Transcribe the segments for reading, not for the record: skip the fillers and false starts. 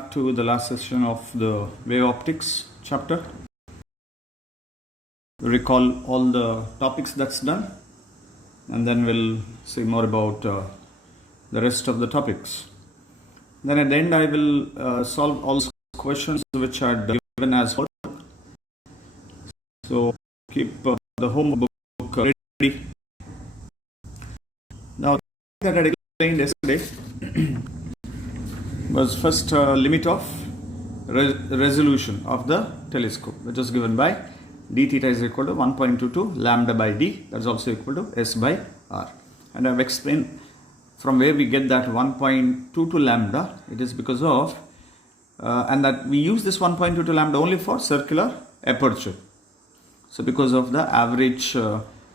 back to the last session of the wave optics chapter. Recall all the topics that's done, and then we'll see more about the rest of the topics. Then at the end I will solve all questions which are given as well. So keep the homework ready. Now that I explained yesterday was first limit of resolution of the telescope, which is given by d theta is equal to 1.22 lambda by d, that's also equal to s by r. And I have explained from where we get that 1.22 lambda. It is because of and that we use this 1.22 lambda only for circular aperture. So because of the average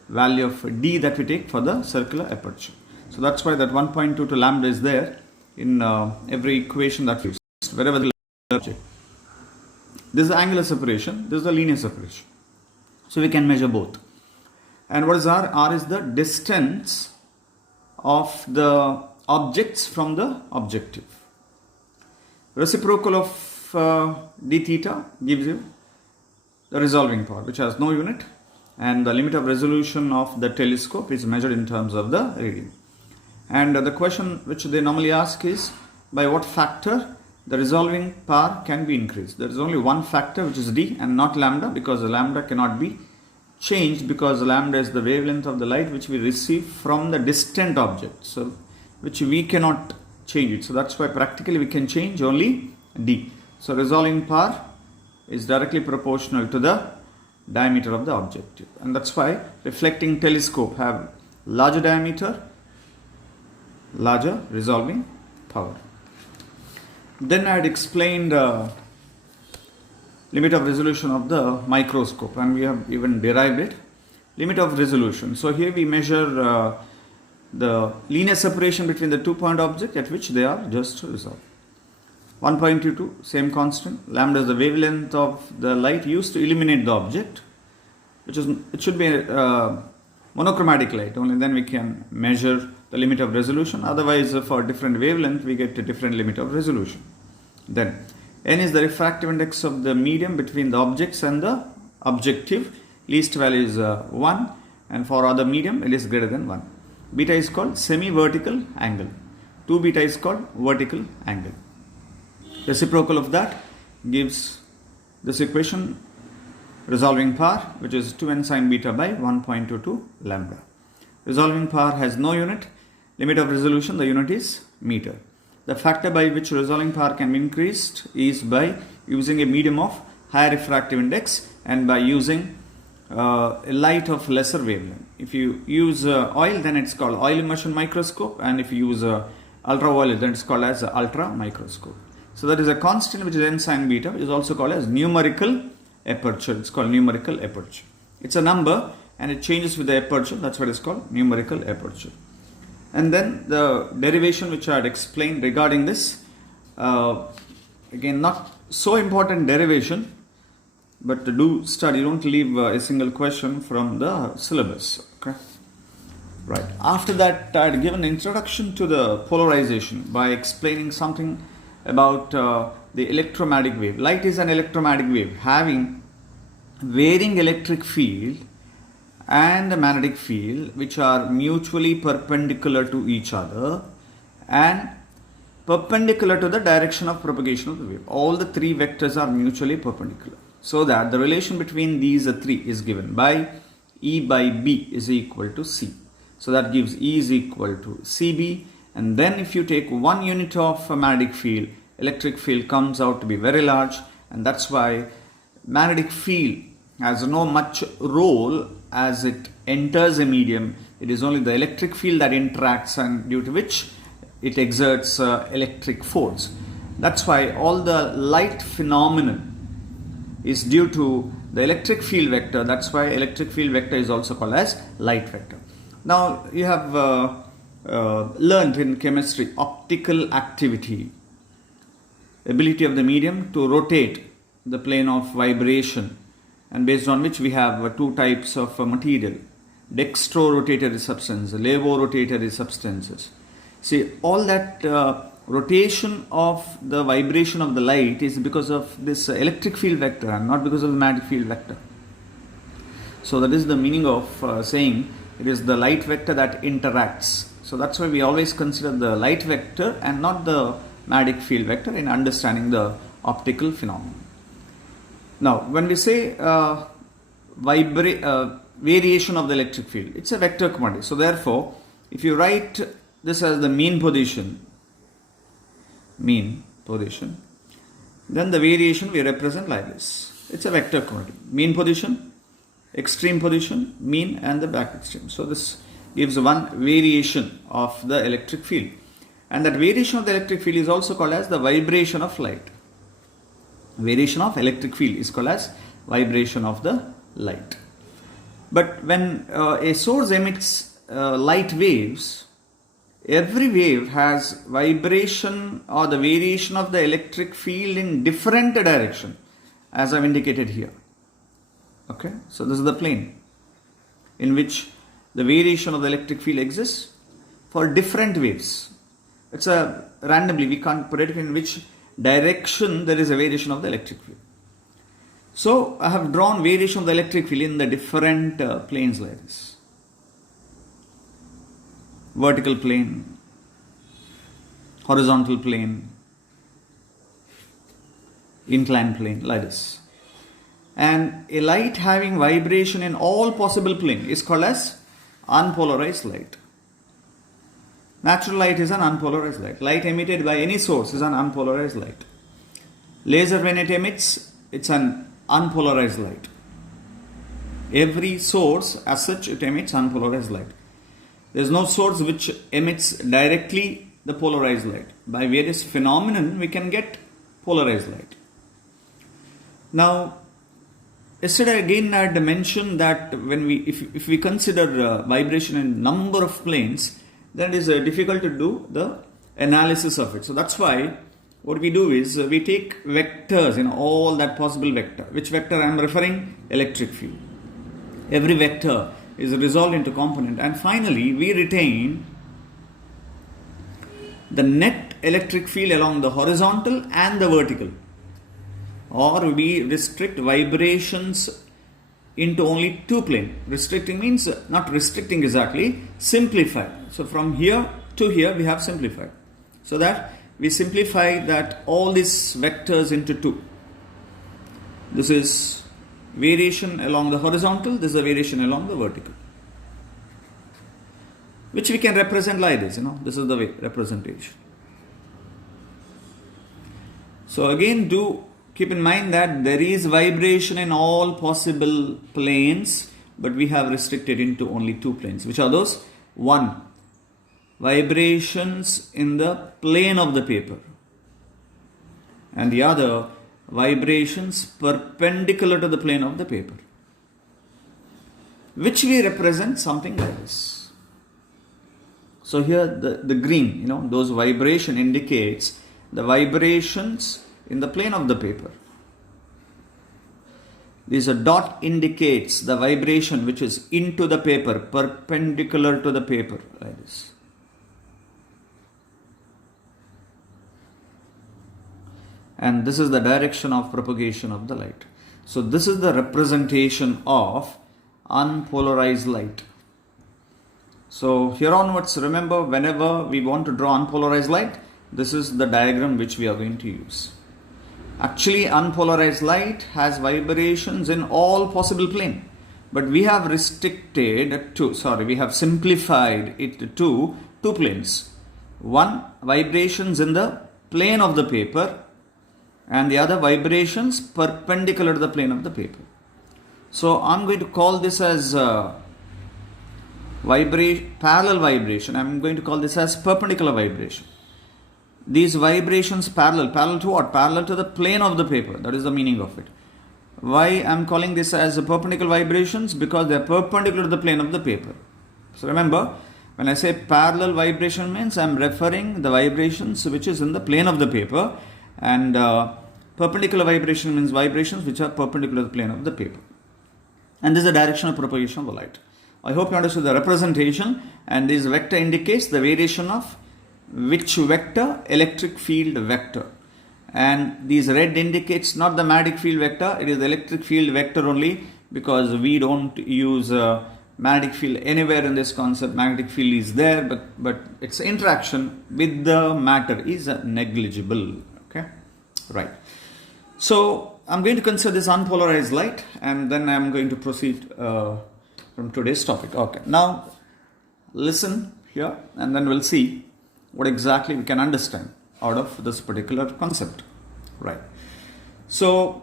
value of d that we take for the circular aperture. So that's why that 1.22 lambda is there in every equation that we use, wherever the object. This is the angular separation, this is the linear separation. So we can measure both. And what is r? R is the distance of the objects from the objective. Reciprocal of d theta gives you the resolving power, which has no unit, and the limit of resolution of the telescope is measured in terms of the radian. And the question which they normally ask is, by what factor the resolving power can be increased? There is only one factor, which is d, and not lambda, because the lambda cannot be changed, because lambda is the wavelength of the light which we receive from the distant object, so which we cannot change it. So that's why practically we can change only d. So resolving power is directly proportional to the diameter of the objective, and that's why reflecting telescope have larger diameter, larger resolving power. Then I had explained limit of resolution of the microscope, and we have even derived it. Limit of resolution. So here we measure the linear separation between the 2-point object at which they are just resolved. 1.22, same constant. Lambda is the wavelength of the light used to illuminate the object, which is, it should be monochromatic light. Only then we can measure the limit of resolution. Otherwise, for different wavelength, we get a different limit of resolution. Then n is the refractive index of the medium between the objects and the objective. Least value is 1, and for other medium it is greater than 1. Beta is called semi-vertical angle. 2 beta is called vertical angle. Reciprocal of that gives this equation, resolving power, which is 2n sine beta by 1.22 lambda. Resolving power has no unit. Limit of resolution, the unit is meter. The factor by which resolving power can be increased is by using a medium of higher refractive index and by using a light of lesser wavelength. If you use oil, then it's called oil immersion microscope, and if you use ultraviolet, then it's called as ultra microscope. So that is a constant, which is n sine beta, which is also called as numerical aperture. It's called numerical aperture. It's a number and it changes with the aperture. That's what is called numerical aperture. And then the derivation which I had explained regarding this, again not so important derivation, but do study, don't leave a single question from the syllabus. Okay, right. After that, I had given an introduction to the polarization by explaining something about the electromagnetic wave. Light is an electromagnetic wave having varying electric field and a magnetic field, which are mutually perpendicular to each other and perpendicular to the direction of propagation of the wave. All the three vectors are mutually perpendicular, so that the relation between these three is given by E by B is equal to C. So that gives E is equal to CB, and then if you take 1 unit of a magnetic field, electric field comes out to be very large, and that's why magnetic field has no much role as it enters a medium. It is only the electric field that interacts, and due to which it exerts electric force. That's why all the light phenomenon is due to the electric field vector. That's why electric field vector is also called as light vector. Now you have learned in chemistry optical activity, ability of the medium to rotate the plane of vibration, and based on which we have two types of material: dextro-rotatory substances, levo-rotatory substances. See, all that rotation of the vibration of the light is because of this electric field vector and not because of the magnetic field vector. So that is the meaning of saying it is the light vector that interacts. So that's why we always consider the light vector and not the magnetic field vector in understanding the optical phenomenon. Now, when we say variation of the electric field, it's a vector quantity. So therefore, if you write this as the mean position, then the variation we represent like this. It's a vector quantity. Mean position, extreme position, mean, and the back extreme. So this gives one variation of the electric field. And that variation of the electric field is also called as the vibration of light. Variation of electric field is called as vibration of the light. But when a source emits light waves, every wave has vibration or the variation of the electric field in different direction, as I've indicated here. Okay, so this is the plane in which the variation of the electric field exists for different waves. It's a randomly, we can't predict in which direction there is a variation of the electric field. So I have drawn variation of the electric field in the different planes like this. Vertical plane, horizontal plane, inclined plane, like this. And a light having vibration in all possible planes is called as unpolarized light. Natural light is an unpolarized light. Light emitted by any source is an unpolarized light. Laser, when it emits, it's an unpolarized light. Every source as such, it emits unpolarized light. There is no source which emits directly the polarized light. By various phenomenon, we can get polarized light. Now, yesterday again I had mentioned that when if we consider vibration in number of planes, then it is difficult to do the analysis of it. So that's why what we do is we take vectors in all that possible vector. Which vector I am referring? Electric field. Every vector is resolved into component, and finally we retain the net electric field along the horizontal and the vertical, or we restrict vibrations into only two planes. Restricting means not restricting exactly, simplify. So from here to here we have simplified, so that we simplify that all these vectors into two. This is variation along the horizontal, this is a variation along the vertical, which we can represent like this, this is the way representation. So again, do keep in mind that there is vibration in all possible planes, but we have restricted into only two planes. Which are those? One, vibrations in the plane of the paper, and the other, vibrations perpendicular to the plane of the paper, which we represent something like this. So here the green, those vibration indicates the vibrations in the plane of the paper. This dot indicates the vibration which is into the paper, perpendicular to the paper, like this. And this is the direction of propagation of the light. So this is the representation of unpolarized light. So here onwards, remember, whenever we want to draw unpolarized light, this is the diagram which we are going to use. Actually, unpolarized light has vibrations in all possible planes, but we have we have simplified it to two planes. One, vibrations in the plane of the paper, and the other, vibrations perpendicular to the plane of the paper. So I'm going to call this as parallel vibration. I'm going to call this as perpendicular vibration. These vibrations parallel to what? Parallel to the plane of the paper. That is the meaning of it. Why I'm calling this as perpendicular vibrations? Because they are perpendicular to the plane of the paper. So remember, when I say parallel vibration means I'm referring the vibrations which is in the plane of the paper, and perpendicular vibration means vibrations which are perpendicular to the plane of the paper. And this is the direction of propagation of the light. I hope you understood the representation, and this vector indicates the variation of which vector? Electric field vector. And these red indicates not the magnetic field vector, it is the electric field vector only, because we don't use magnetic field anywhere in this concept. Magnetic field is there, but its interaction with the matter is negligible. Okay, right. So I'm going to consider this unpolarized light, and then I'm going to proceed from today's topic. Okay, now listen here, and then we'll see what exactly we can understand out of this particular concept. Right. So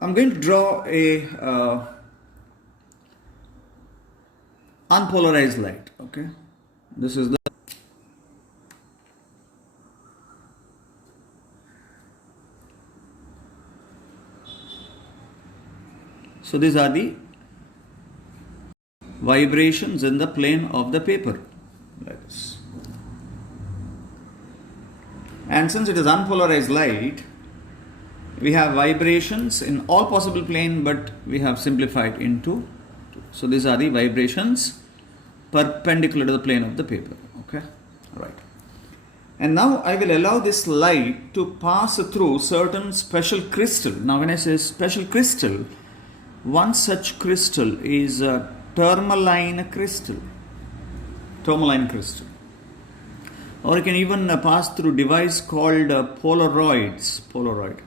I'm going to draw a unpolarized light. Okay, this is the so these are the vibrations in the plane of the paper, like this. And since it is unpolarized light, we have vibrations in all possible plane, but we have simplified into two. So these are the vibrations perpendicular to the plane of the paper. Okay, right. And now I will allow this light to pass through certain special crystal. Now when I say special crystal, one such crystal is a tourmaline crystal. Tourmaline crystal. Or you can even pass through device called Polaroid.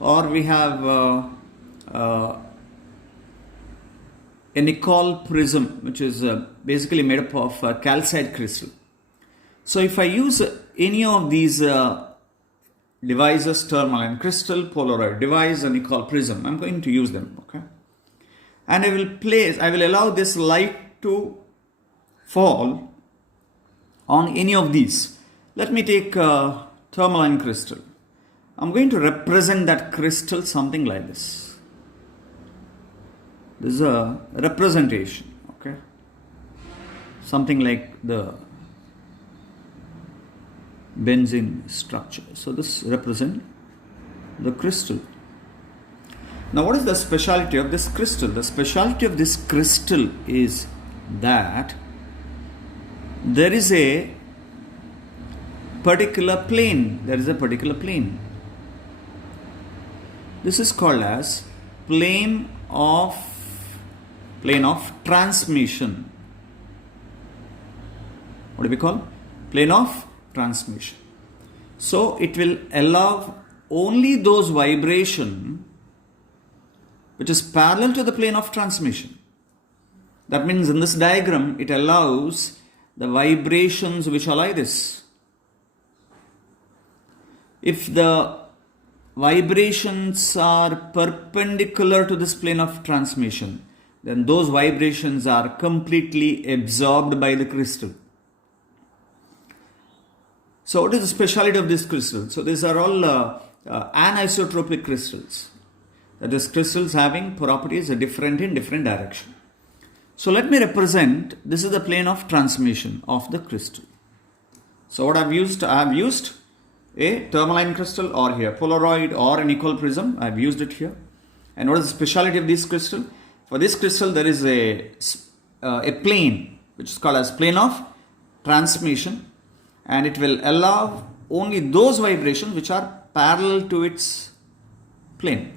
Or we have a Nicol prism, which is basically made up of calcite crystal. So if I use any of these devices, tourmaline crystal, Polaroid device, and Nicol prism, I'm going to use them. Okay, and I will allow this light to fall on any of these. Let me take tourmaline crystal. I'm going to represent that crystal something like this. This is a representation. Okay, something like the benzene structure. So this represents the crystal. Now what is the speciality of this crystal? The speciality of this crystal is that there is a particular plane. This is called as plane of transmission. What do we call? Plane of transmission. So it will allow only those vibration which is parallel to the plane of transmission. That means in this diagram it allows the vibrations which are like this. If the vibrations are perpendicular to this plane of transmission, then those vibrations are completely absorbed by the crystal. So what is the speciality of this crystal? So these are all anisotropic crystals. That is, crystals having properties different in different direction. So let me represent, this is the plane of transmission of the crystal. So what I have used a tourmaline crystal, or here Polaroid, or a Nicol prism. I have used it here. And what is the speciality of this crystal? For this crystal there is a plane which is called as plane of transmission, and it will allow only those vibrations which are parallel to its plane.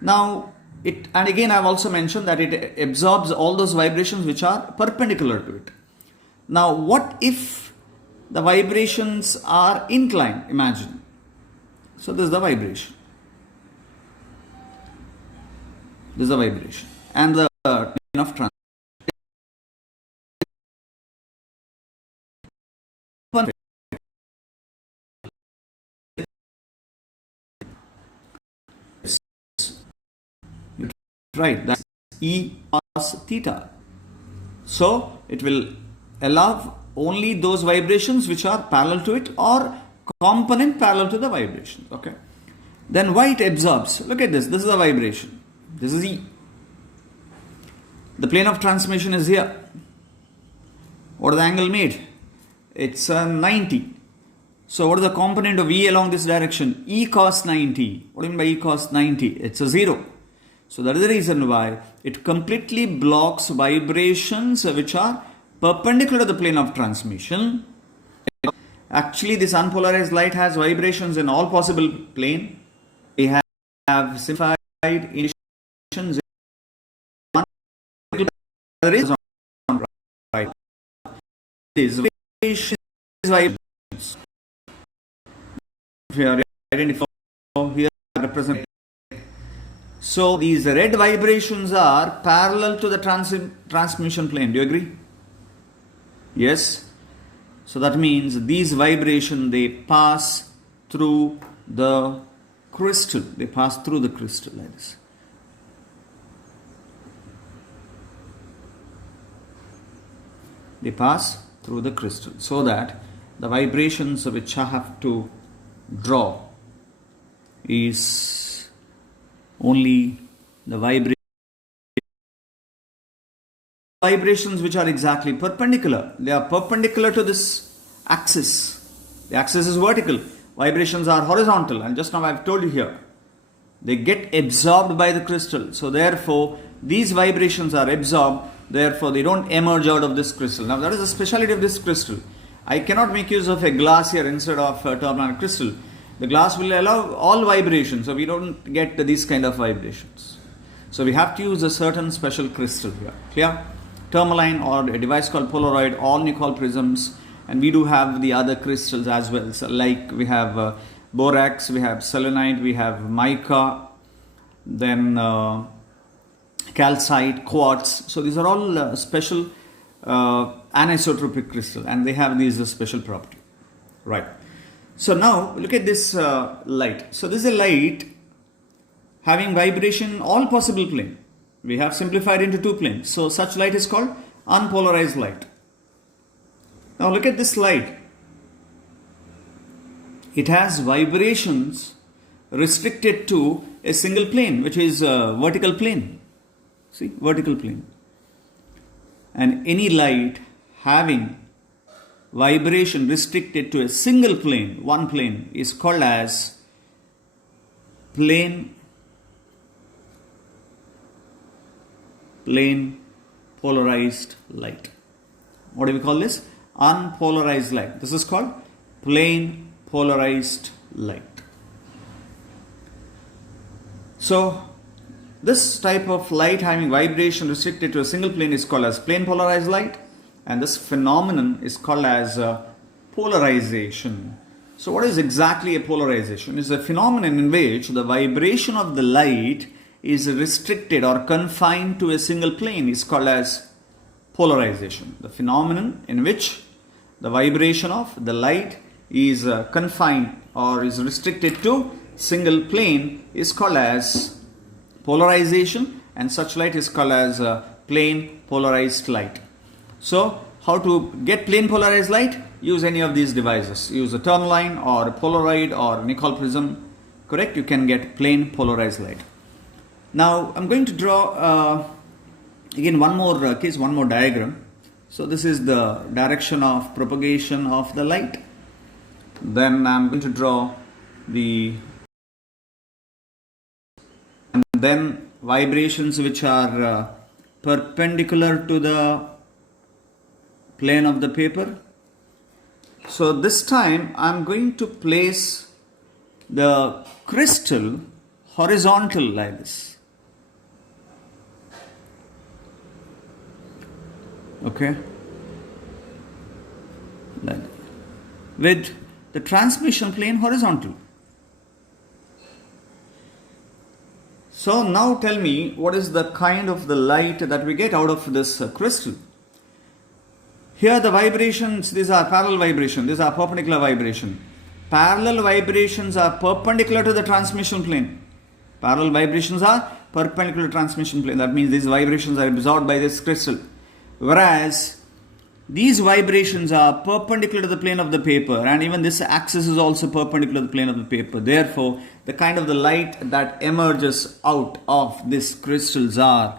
Now and again I have also mentioned that it absorbs all those vibrations which are perpendicular to it. Now what if the vibrations are inclined? Imagine. So this is the vibration. This is the vibration. And the plane of transmission. Right, that's E cos theta. So it will allow only those vibrations which are parallel to it, or component parallel to the vibration. Okay. Then why it absorbs? Look at this. This is a vibration. This is E. The plane of transmission is here. What is the angle made? It's 90. So what is the component of E along this direction? E cos 90. What do you mean by E cos 90? It's a 0. So that is the reason why it completely blocks vibrations which are perpendicular to the plane of transmission. Actually, this unpolarized light has vibrations in all possible plane. We have simplified indications in one is on right. These vibrations here identified here represent. So these red vibrations are parallel to the transmission plane. Do you agree? Yes. So that means these vibrations, they pass through the crystal. They pass through the crystal like this. They pass through the crystal, so that the vibrations which I have to draw is only the vibrations which are exactly perpendicular. They are perpendicular to this axis. The axis is vertical. Vibrations are horizontal. And just now I've told you here, they get absorbed by the crystal. So therefore, these vibrations are absorbed. Therefore, they don't emerge out of this crystal. Now that is the speciality of this crystal. I cannot make use of a glass here instead of a tourmaline crystal. The glass will allow all vibrations. So we don't get these kind of vibrations. So we have to use a certain special crystal here. Clear? Tourmaline or a device called Polaroid, all Nicol prisms, and we do have the other crystals as well. So like we have borax, we have selenite, we have mica, then calcite, quartz. So these are all special anisotropic crystal, and they have these special property. Right. So now look at this light. So this is a light having vibration in all possible plane. We have simplified into two planes. So such light is called unpolarized light. Now look at this light. It has vibrations restricted to a single plane, which is a vertical plane. See, vertical plane. And any light having vibration restricted to a single plane, one plane, is called as plane polarized light. What do we call this? Unpolarized light. This is called plane polarized light. So this type of light having vibration restricted to a single plane is called as plane polarized light, and this phenomenon is called as polarization. So what is exactly a polarization? It's a phenomenon in which the vibration of the light is restricted or confined to a single plane is called as polarization. The phenomenon in which the vibration of the light is confined or is restricted to single plane is called as polarization, and such light is called as plane polarized light. So how to get plane polarized light? Use any of these devices. Use a tourmaline or a Polaroid or Nicol prism. Correct? You can get plane polarized light. Now I'm going to draw again one more case, one more diagram. So this is the direction of propagation of the light. Then I'm going to draw the and then vibrations which are perpendicular to the plane of the paper. So this time I'm going to place the crystal horizontal like this. Okay, like that. With the transmission plane horizontal. So now tell me, what is the kind of the light that we get out of this crystal? Here the vibrations, these are parallel vibrations, these are perpendicular vibration. Parallel vibrations are perpendicular to the transmission plane. Parallel vibrations are perpendicular to transmission plane. That means these vibrations are absorbed by this crystal. Whereas these vibrations are perpendicular to the plane of the paper, and even this axis is also perpendicular to the plane of the paper. Therefore, the kind of the light that emerges out of these crystals are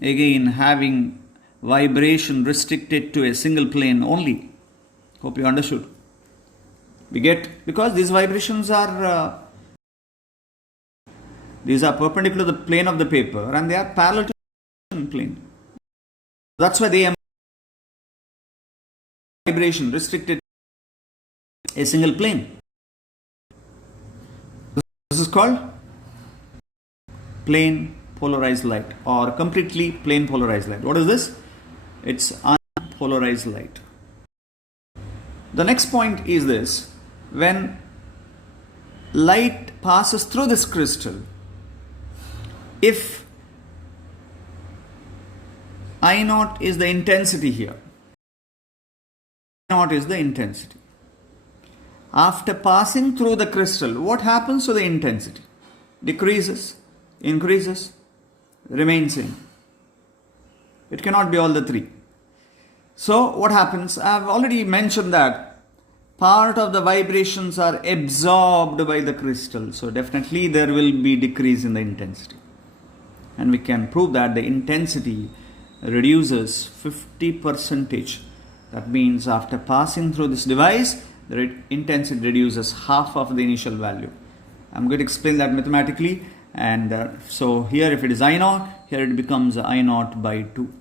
again having vibration restricted to a single plane only. Hope you understood. We get, because these vibrations are perpendicular to the plane of the paper and they are parallel to the plane. That's why they vibration restricted a single plane. This is called plane polarized light or completely plane polarized light. What is this? It's unpolarized light. The next point is this: when light passes through this crystal, if I naught is the intensity here, I naught is the intensity. After passing through the crystal, what happens to the intensity? Decreases, increases, remains same. It cannot be all the three. So what happens? I have already mentioned that part of the vibrations are absorbed by the crystal. So definitely there will be decrease in the intensity. And we can prove that the intensity reduces 50%. That means after passing through this device, the intensity reduces half of the initial value. I'm going to explain that mathematically. And so here if it is I naught, here it becomes I naught by 2.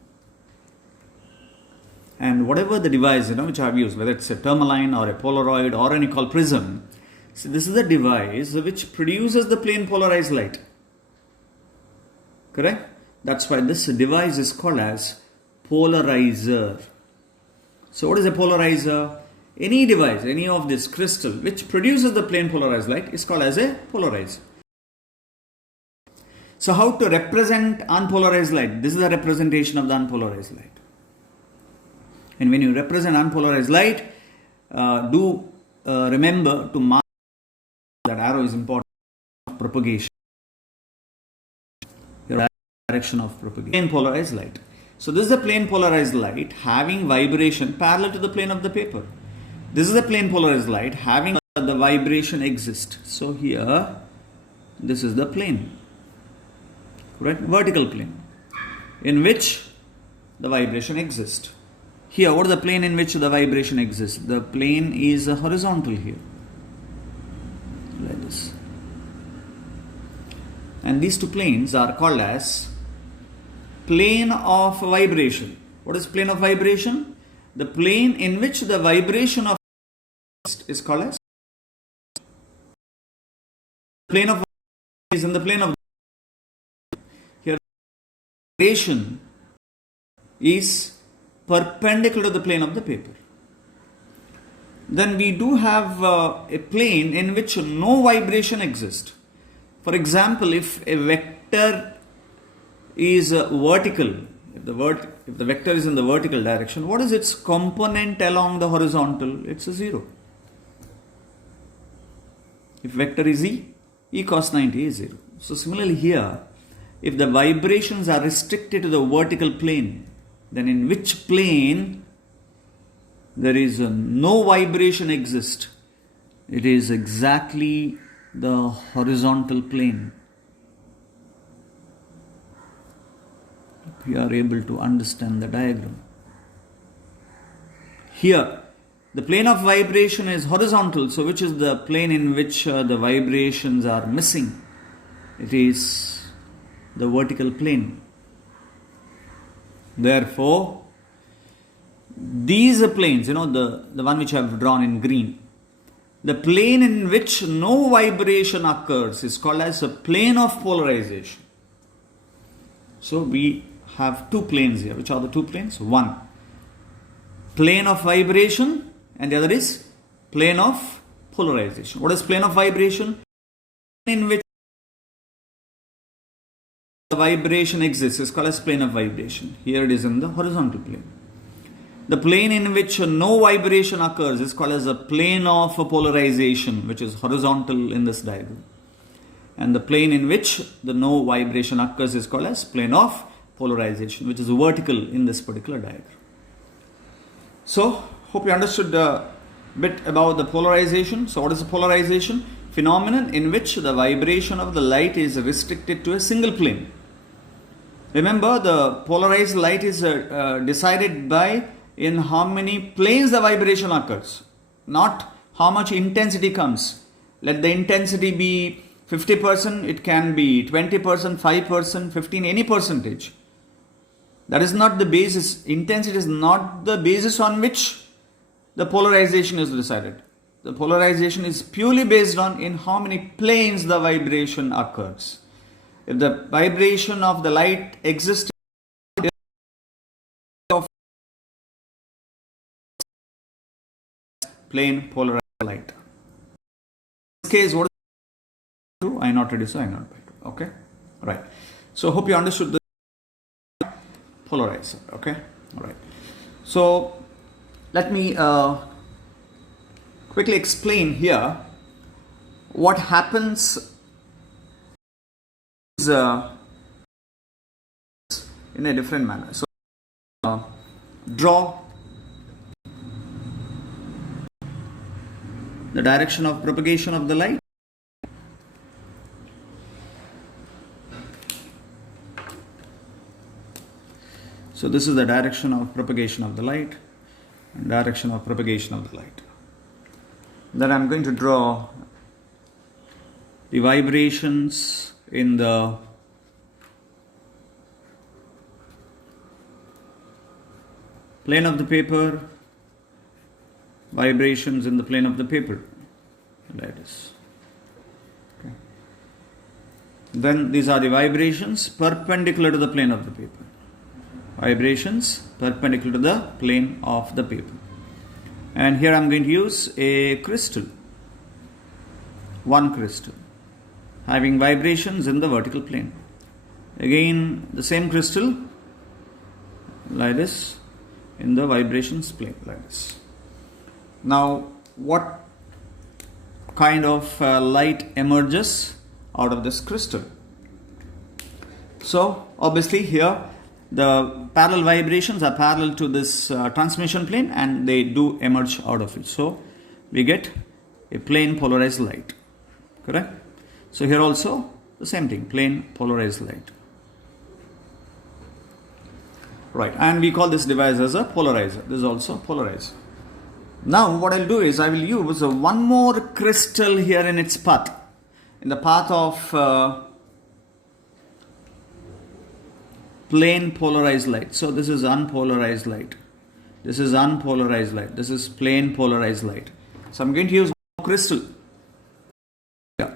And whatever the device which I have used, whether it's a tourmaline or a Polaroid or an called prism, so this is the device which produces the plane polarized light. Correct? That's why this device is called as polarizer. So what is a polarizer? Any device, any of this crystal which produces the plane polarized light is called as a polarizer. So how to represent unpolarized light? This is a representation of the unpolarized light. And when you represent unpolarized light, do remember to mark that arrow is important for propagation. Your direction of propagation. Plane polarized light. So this is a plane polarized light having vibration parallel to the plane of the paper. This is a plane polarized light having the vibration exist. So here, this is the plane, correct? Vertical plane in which the vibration exists. Here, what is the plane in which the vibration exists? The plane is horizontal here, like this. And these two planes are called as plane of vibration. What is plane of vibration? The plane in which the vibration of is called as plane of is in the plane of here vibration is perpendicular to the plane of the paper. Then we do have a plane in which no vibration exists. For example, if a vector is vertical, if the vector is in the vertical direction, what is its component along the horizontal? It's a 0. If vector is E cos 90 is 0. So similarly here, if the vibrations are restricted to the vertical plane, then in which plane there is no vibration exist? It is exactly the horizontal plane. We are able to understand the diagram. Here, the plane of vibration is horizontal, so which is the plane in which the vibrations are missing? It is the vertical plane. Therefore, these planes, the one which I have drawn in green, the plane in which no vibration occurs is called as a plane of polarization. So we have two planes here. Which are the two planes? One, plane of vibration, and the other is plane of polarization. What is plane of vibration? In which the vibration exists is called as plane of vibration. Here it is in the horizontal plane. The plane in which no vibration occurs is called as a plane of polarization, which is horizontal in this diagram. And the plane in which the no vibration occurs is called as plane of polarization, which is vertical in this particular diagram. So, hope you understood a bit about the polarization. So, what is the polarization? Phenomenon in which the vibration of the light is restricted to a single plane. Remember, the polarized light is decided by in how many planes the vibration occurs, not how much intensity comes. Let the intensity be 50%, it can be 20%, 5%, 15%, any percentage. That is not the basis. Intensity is not the basis on which the polarization is decided. The polarization is purely based on in how many planes the vibration occurs. If the vibration of the light exists of plane polarized light. In this case, what is 2? I naught reduced to I naught by 2. Okay? Right. So hope you understood the polarizer. Okay? Alright. So let me quickly explain here what happens is, in a different manner. So draw the direction of propagation of the light. So this is the direction of propagation of the light and direction of propagation of the light. Then I'm going to draw the vibrations in the plane of the paper, vibrations in the plane of the paper, like this. Okay. Then these are the vibrations perpendicular to the plane of the paper. Vibrations perpendicular to the plane of the paper. And here I am going to use a crystal, one crystal, having vibrations in the vertical plane. Again, the same crystal, like this, in the vibrations plane, like this. Now, what kind of light emerges out of this crystal? So, obviously here the parallel vibrations are parallel to this transmission plane and they do emerge out of it. So, we get a plane polarized light. Correct? So, here also the same thing, plane polarized light. Right, and we call this device as a polarizer. This is also polarizer. Now, what I'll do is I will use one more crystal here in its path, in the path of plane polarized light. So this is unpolarized light. This is unpolarized light. This is plane polarized light. So I'm going to use one crystal. Yeah.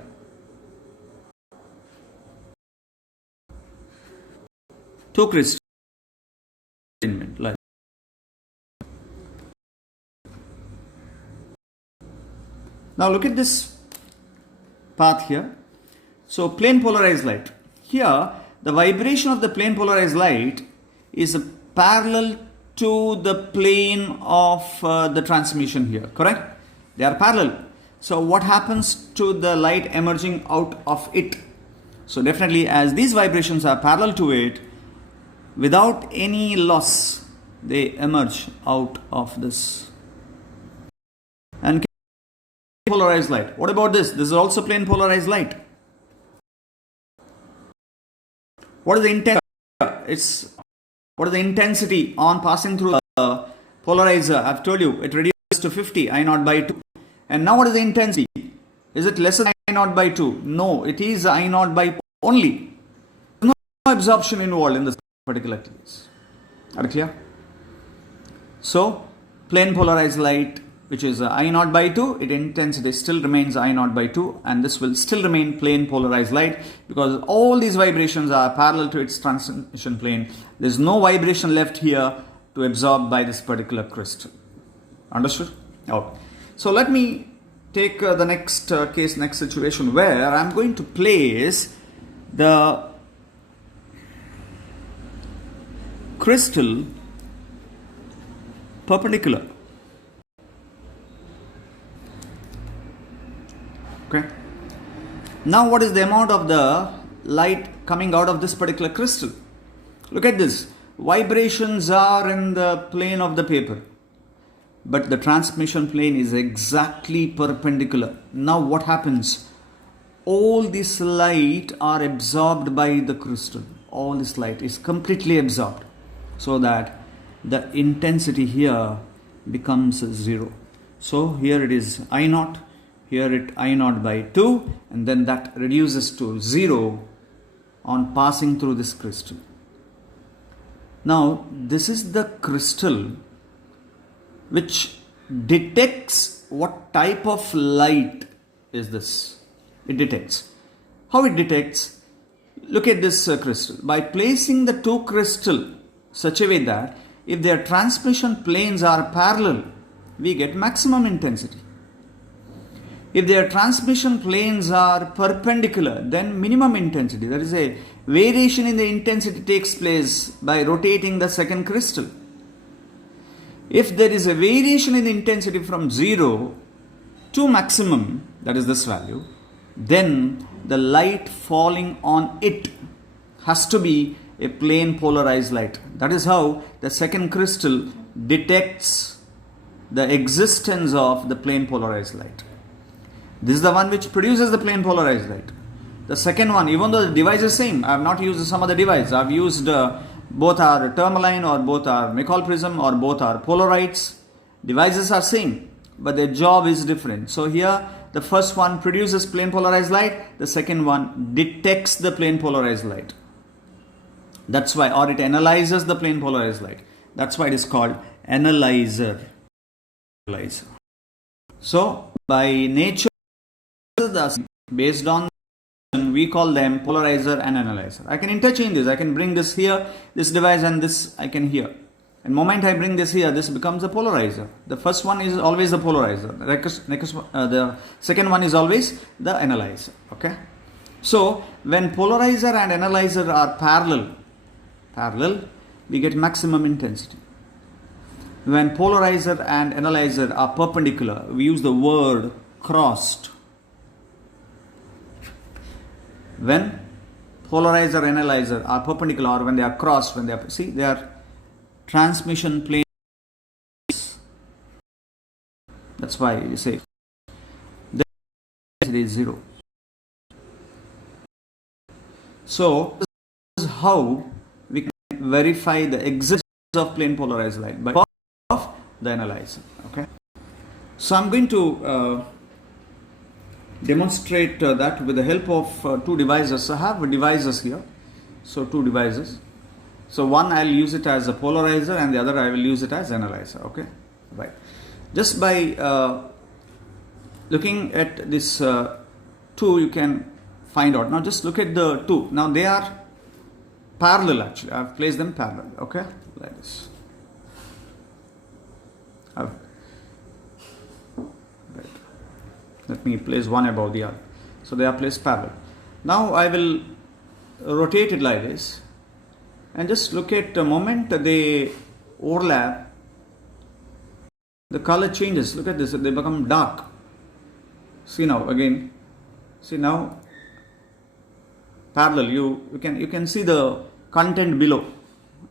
Two crystals. Light. Now look at this path here. So plane polarized light. Here the vibration of the plane polarized light is parallel to the plane of the transmission here, correct? They are parallel. So what happens to the light emerging out of it? So definitely as these vibrations are parallel to it, without any loss, they emerge out of this. And polarized light. What about this? This is also plane polarized light. What is the intensity? What is the intensity on passing through the polarizer? I've told you it reduces to 50 I naught by 2. And now what is the intensity? Is it less than I naught by 2? No, it is I naught by only. There's no absorption involved in this particular case. Are you clear? So, plane polarized light, which is I naught by 2, its intensity still remains I naught by 2, and this will still remain plane polarized light because all these vibrations are parallel to its transmission plane. There is no vibration left here to absorb by this particular crystal. Understood? Okay. So let me take the next case, next situation where I am going to place the crystal perpendicular. Okay. Now what is the amount of the light coming out of this particular crystal? Look at this. Vibrations are in the plane of the paper, but the transmission plane is exactly perpendicular. Now what happens? All this light are absorbed by the crystal. All this light is completely absorbed, so that the intensity here becomes 0. So here it is I naught. Here it I naught by 2, and then that reduces to 0 on passing through this crystal. Now this is the crystal which detects what type of light is this. It detects. How it detects? Look at this crystal. By placing the two crystals such a way that if their transmission planes are parallel, we get maximum intensity. If their transmission planes are perpendicular, then minimum intensity. There is a variation in the intensity takes place by rotating the second crystal. If there is a variation in the intensity from 0 to maximum, that is this value, then the light falling on it has to be a plane polarized light. That is how the second crystal detects the existence of the plane polarized light. This is the one which produces the plane polarized light. The second one, even though the device is same, I have not used some other device. I have used both are tourmaline or both are McCall prism or both are polarites. Devices are same, but their job is different. So here the first one produces plane polarized light, the second one detects the plane polarized light. That's why, or it analyzes the plane polarized light. That's why it is called analyzer. So by nature, based on, we call them polarizer and analyzer. I can interchange this. I can bring this here, this device, and this I can here. And moment I bring this here, this becomes a polarizer. The first one is always the polarizer. The second one is always the analyzer. Okay. So when polarizer and analyzer are parallel, we get maximum intensity. When polarizer and analyzer are perpendicular, we use the word crossed. When polarizer and analyzer are perpendicular, or when they are crossed, when they are, see, they are transmission planes. That's why you say the intensity is 0. So this is how we can verify the existence of plane polarized light by of the analyzer. Okay. So I'm going to demonstrate that with the help of two devices. I have devices here. So two devices. So one I'll use it as a polarizer and the other I will use it as analyzer. Okay. Right. Just by looking at this two, you can find out. Now just look at the two. Now they are parallel actually. I've placed them parallel. Okay. Like this. Right. Let me place one above the other. So they are placed parallel. Now I will rotate it like this and just look at the moment they overlap, the color changes. Look at this, they become dark. See now again. See now parallel. You can see the content below,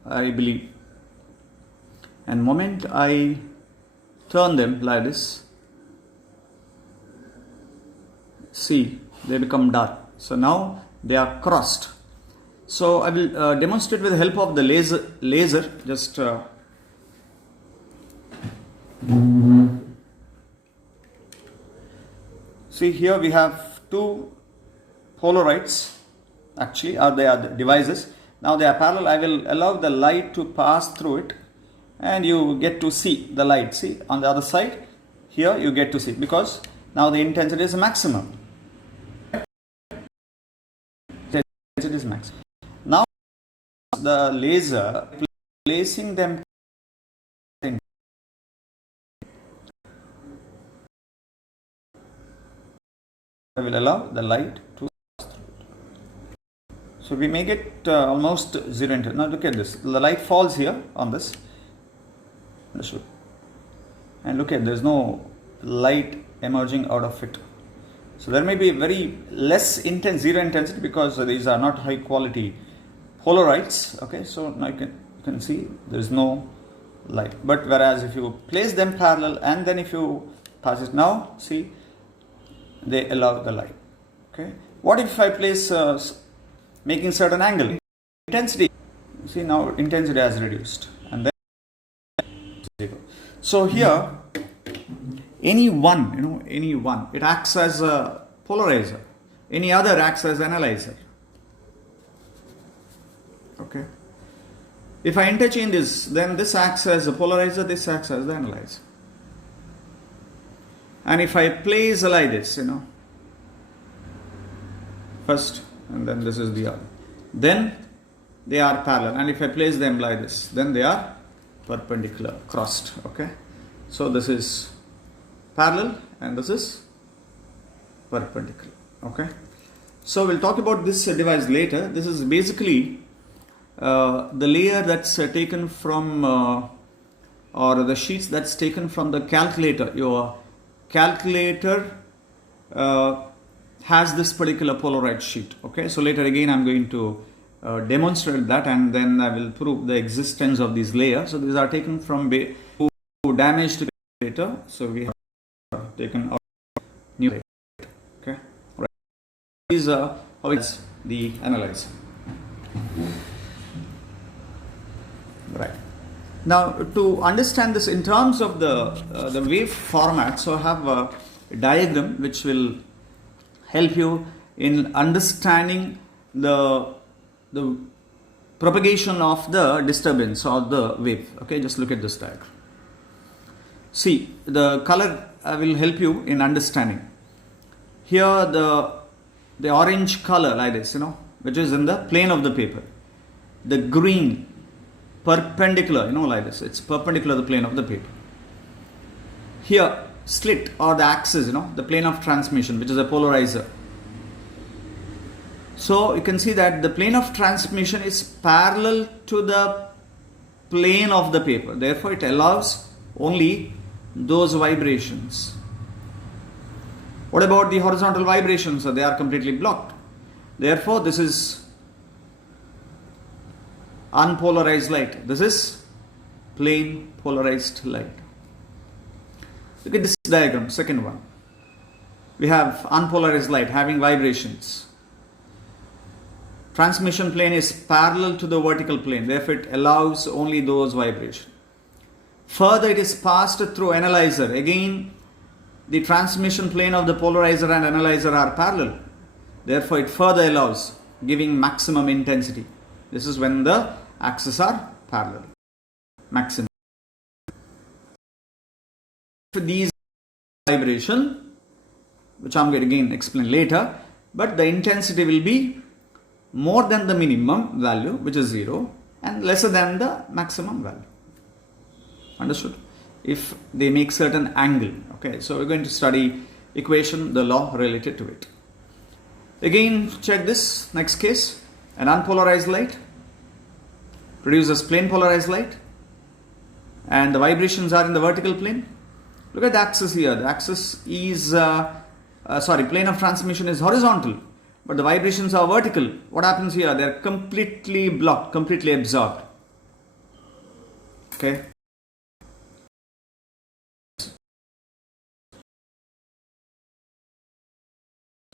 I believe. And moment I turn them like this, see, they become dark. So now they are crossed. So I will demonstrate with the help of the laser. Just see here we have two polarites actually, or they are the devices. Now they are parallel. I will allow the light to pass through it and you get to see the light. See on the other side here you get to see, because now the intensity is maximum. Intensity is maximum. Now the laser placing them I will allow the light to pass through it. So we make it almost zero intensity. Now look at this. The light falls here on this. And look at, there is no light emerging out of it. So there may be very less intense, zero intensity, because these are not high quality polarites. Okay, so now you can see there is no light. But whereas if you place them parallel and then if you pass it, now see they allow the light. Okay, what if I place making certain angle, intensity? See now intensity has reduced and then zero. So here any one, it acts as a polarizer. Any other acts as analyzer. Okay. If I interchange this, then this acts as a polarizer, this acts as the analyzer. And if I place like this, first, and then this is the other, then they are parallel. And if I place them like this, then they are perpendicular, crossed. Okay, so this is parallel and this is perpendicular. Okay, so we'll talk about this device later. This is basically the layer that's taken from or the sheets that's taken from the calculator. Your calculator has this particular Polaroid sheet. Okay, so later again I'm going to demonstrate that, and then I will prove the existence of these layers. So these are taken from who damaged calculator. So we have taken out new data. Okay, right. These are how it's the analyzer. Right. Now, to understand this in terms of the wave format, so I have a diagram which will help you in understanding the propagation of the disturbance or the wave. Okay, just look at this diagram. See, the color will help you in understanding. Here, the orange color like this, which is in the plane of the paper. The green, perpendicular, like this. It's perpendicular to the plane of the paper. Here, slit or the axis, the plane of transmission, which is a polarizer. So you can see that the plane of transmission is parallel to the plane of the paper. Therefore, it allows only those vibrations. What about the horizontal vibrations? So they are completely blocked. Therefore, this is unpolarized light. This is plane polarized light. Look at this diagram, second one. We have unpolarized light having vibrations. Transmission plane is parallel to the vertical plane. Therefore, it allows only those vibrations. Further, it is passed through analyzer. Again, the transmission plane of the polarizer and analyzer are parallel. Therefore, it further allows giving maximum intensity. This is when the axes are parallel. Maximum. For these vibration, which I'm going to again explain later, but the intensity will be more than the minimum value, which is 0, and lesser than the maximum value. Understood? If they make certain angle. Okay, so we're going to study equation, the law related to it. Again, check this next case. An unpolarized light produces plane polarized light, and the vibrations are in the vertical plane. Look at the axis here. The axis is plane of transmission is horizontal, but the vibrations are vertical. What happens here? They are completely blocked, completely absorbed. Okay.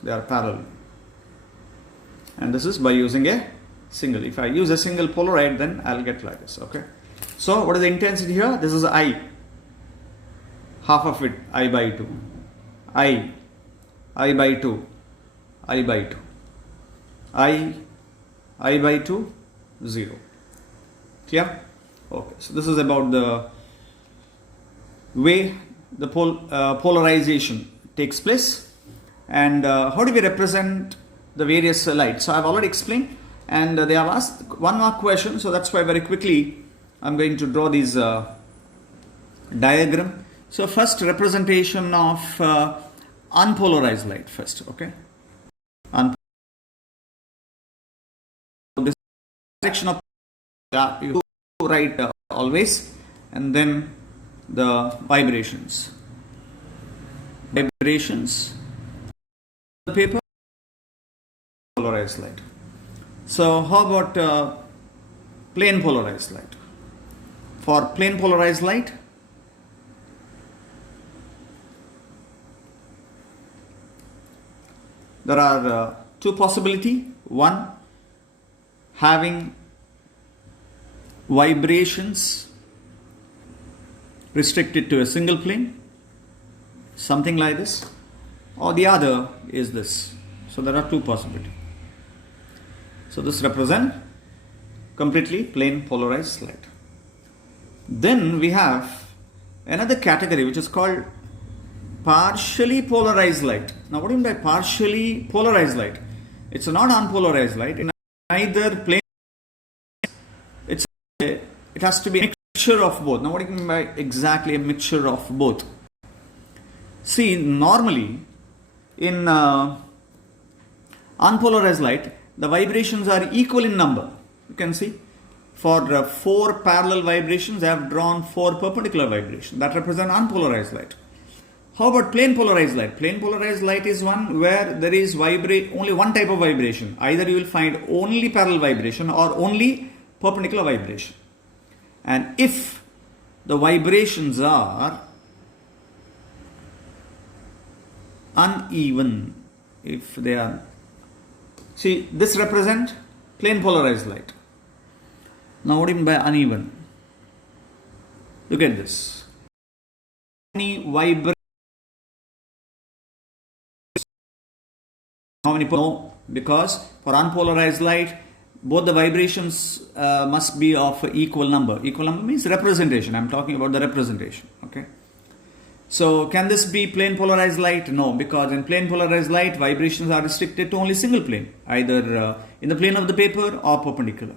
They are parallel. And this is by using a single. If I use a single Polaroid, then I'll get like this. Okay. So what is the intensity here? This is I. Half of it, I by 2. I by 2. I by 2. I by 2, 0. Clear? Okay. So this is about the way the polarization takes place. And how do we represent the various lights? So I've already explained, and they have asked one more question. So that's why very quickly I'm going to draw these diagram. So first, representation of unpolarized light first. Okay. This direction of you write always, and then the vibrations. Vibrations. The paper polarized light. So how about plane polarized light? For plane polarized light, there are two possibilities. One, having vibrations restricted to a single plane, something like this, or the other is this. So there are two possibilities. So this represents completely plane polarized light. Then we have another category which is called partially polarized light. Now what do you mean by partially polarized light? It's not unpolarized light. In either plane, it has to be a mixture of both. Now what do you mean by exactly a mixture of both? See, normally in unpolarized light, the vibrations are equal in number. You can see for 4 parallel vibrations, I have drawn 4 perpendicular vibrations that represent unpolarized light. How about plane polarized light? Plane polarized light is one where there is only one type of vibration. Either you will find only parallel vibration or only perpendicular vibration. And if the vibrations are uneven, if they are, see, this represents plane polarized light. Now what do you mean by uneven? Look at this. Any vibration? How many? No, because for unpolarized light, both the vibrations must be of equal number. Equal number means representation. I'm talking about the representation. Okay. So can this be plane polarized light? No, because in plane polarized light, vibrations are restricted to only single plane, either in the plane of the paper or perpendicular.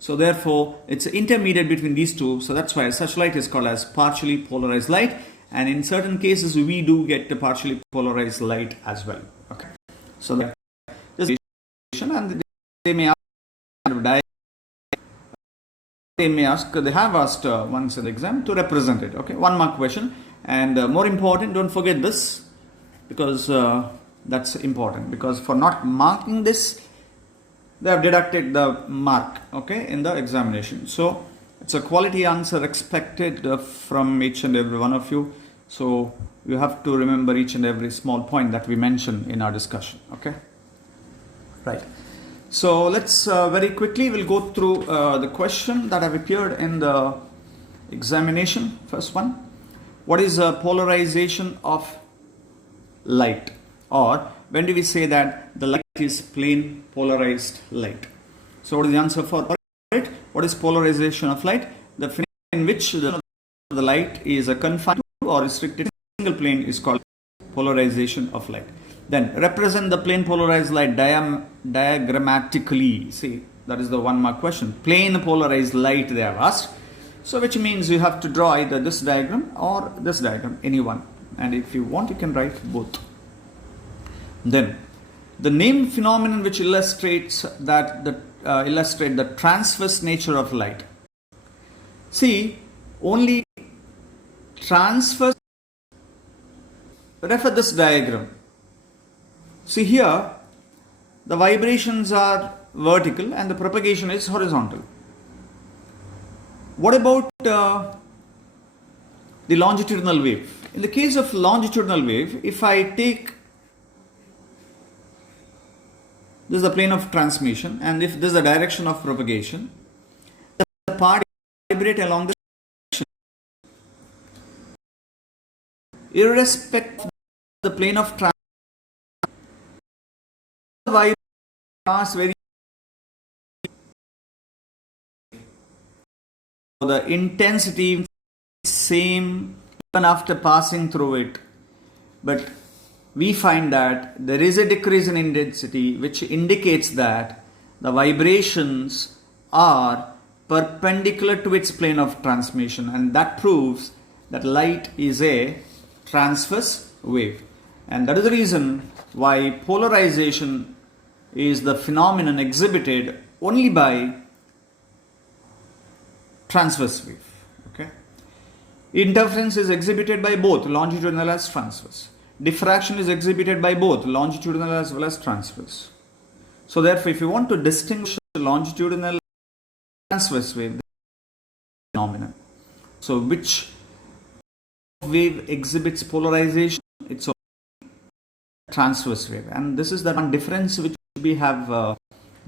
So therefore, it's intermediate between these two. So that's why such light is called as partially polarized light. And in certain cases, we do get the partially polarized light as well. Okay. So that this and they may ask, they have asked once in the exam to represent it. Okay, 1 mark question. And more important, don't forget this, because that's important, because for not marking this, they have deducted the mark, okay, in the examination. So it's a quality answer expected from each and every one of you. So you have to remember each and every small point that we mentioned in our discussion. Okay, right. So let's very quickly we'll go through the question that have appeared in the examination. First one, what is polarization of light? Or when do we say that the light is plane polarized light? So what is the answer for it? What is polarization of light? The phenomenon in which the light is confined or restricted to a single plane is called polarization of light. Then represent the plane polarized light diagrammatically. See, that is the 1 mark question. Plane polarized light they have asked. So which means you have to draw either this diagram or this diagram, any one. And if you want, you can write both. Then the name phenomenon which illustrates that illustrate the transverse nature of light. See, only transverse. Refer this diagram. See here, the vibrations are vertical and the propagation is horizontal. What about the longitudinal wave? In the case of longitudinal wave, if I take this is the plane of transmission, and if this is the direction of propagation, the part vibrate along the direction. Irrespective of the plane of transmission, the vibration pass very. The intensity same even after passing through it, but we find that there is a decrease in intensity which indicates that the vibrations are perpendicular to its plane of transmission, and that proves that light is a transverse wave. And that is the reason why polarization is the phenomenon exhibited only by transverse wave. Okay. Interference is exhibited by both longitudinal as transverse. Diffraction is exhibited by both longitudinal as well as transverse. So therefore, if you want to distinguish longitudinal and transverse wave phenomenon, so which wave exhibits polarization? It's a transverse wave, and this is the one difference which we have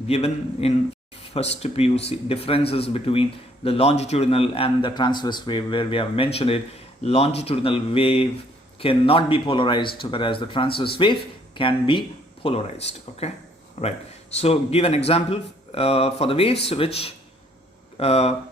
given in first PUC, differences between the longitudinal and the transverse wave, where we have mentioned it. Longitudinal wave cannot be polarized, whereas the transverse wave can be polarized. Okay, right. So give an example for the waves which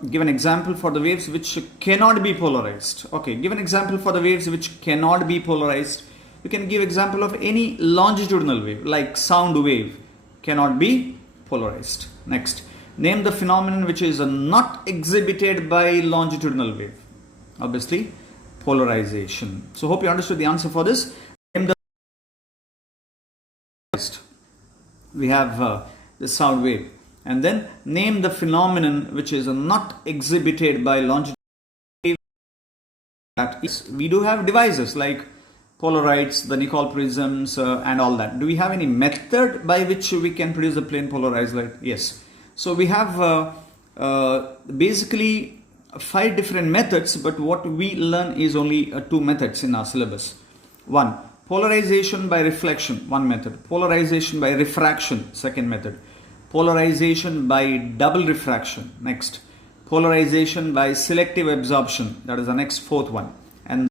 give an example for the waves which cannot be polarized. Okay, give an example for the waves which cannot be polarized. You can give example of any longitudinal wave, like sound wave cannot be polarized. Next, name the phenomenon which is not exhibited by longitudinal wave. Obviously, polarization. So hope you understood the answer for this. Name the we have the sound wave, and then name the phenomenon which is not exhibited by longitudinal wave. That is, we do have devices like polarites, the Nicol prisms, and all that. Do we have any method by which we can produce a plane polarized light? Yes. So we have basically 5 different methods, but what we learn is only 2 methods in our syllabus. 1. Polarization by reflection, one method. Polarization by refraction, second method. Polarization by double refraction, next. Polarization by selective absorption, that is the next 4th one. And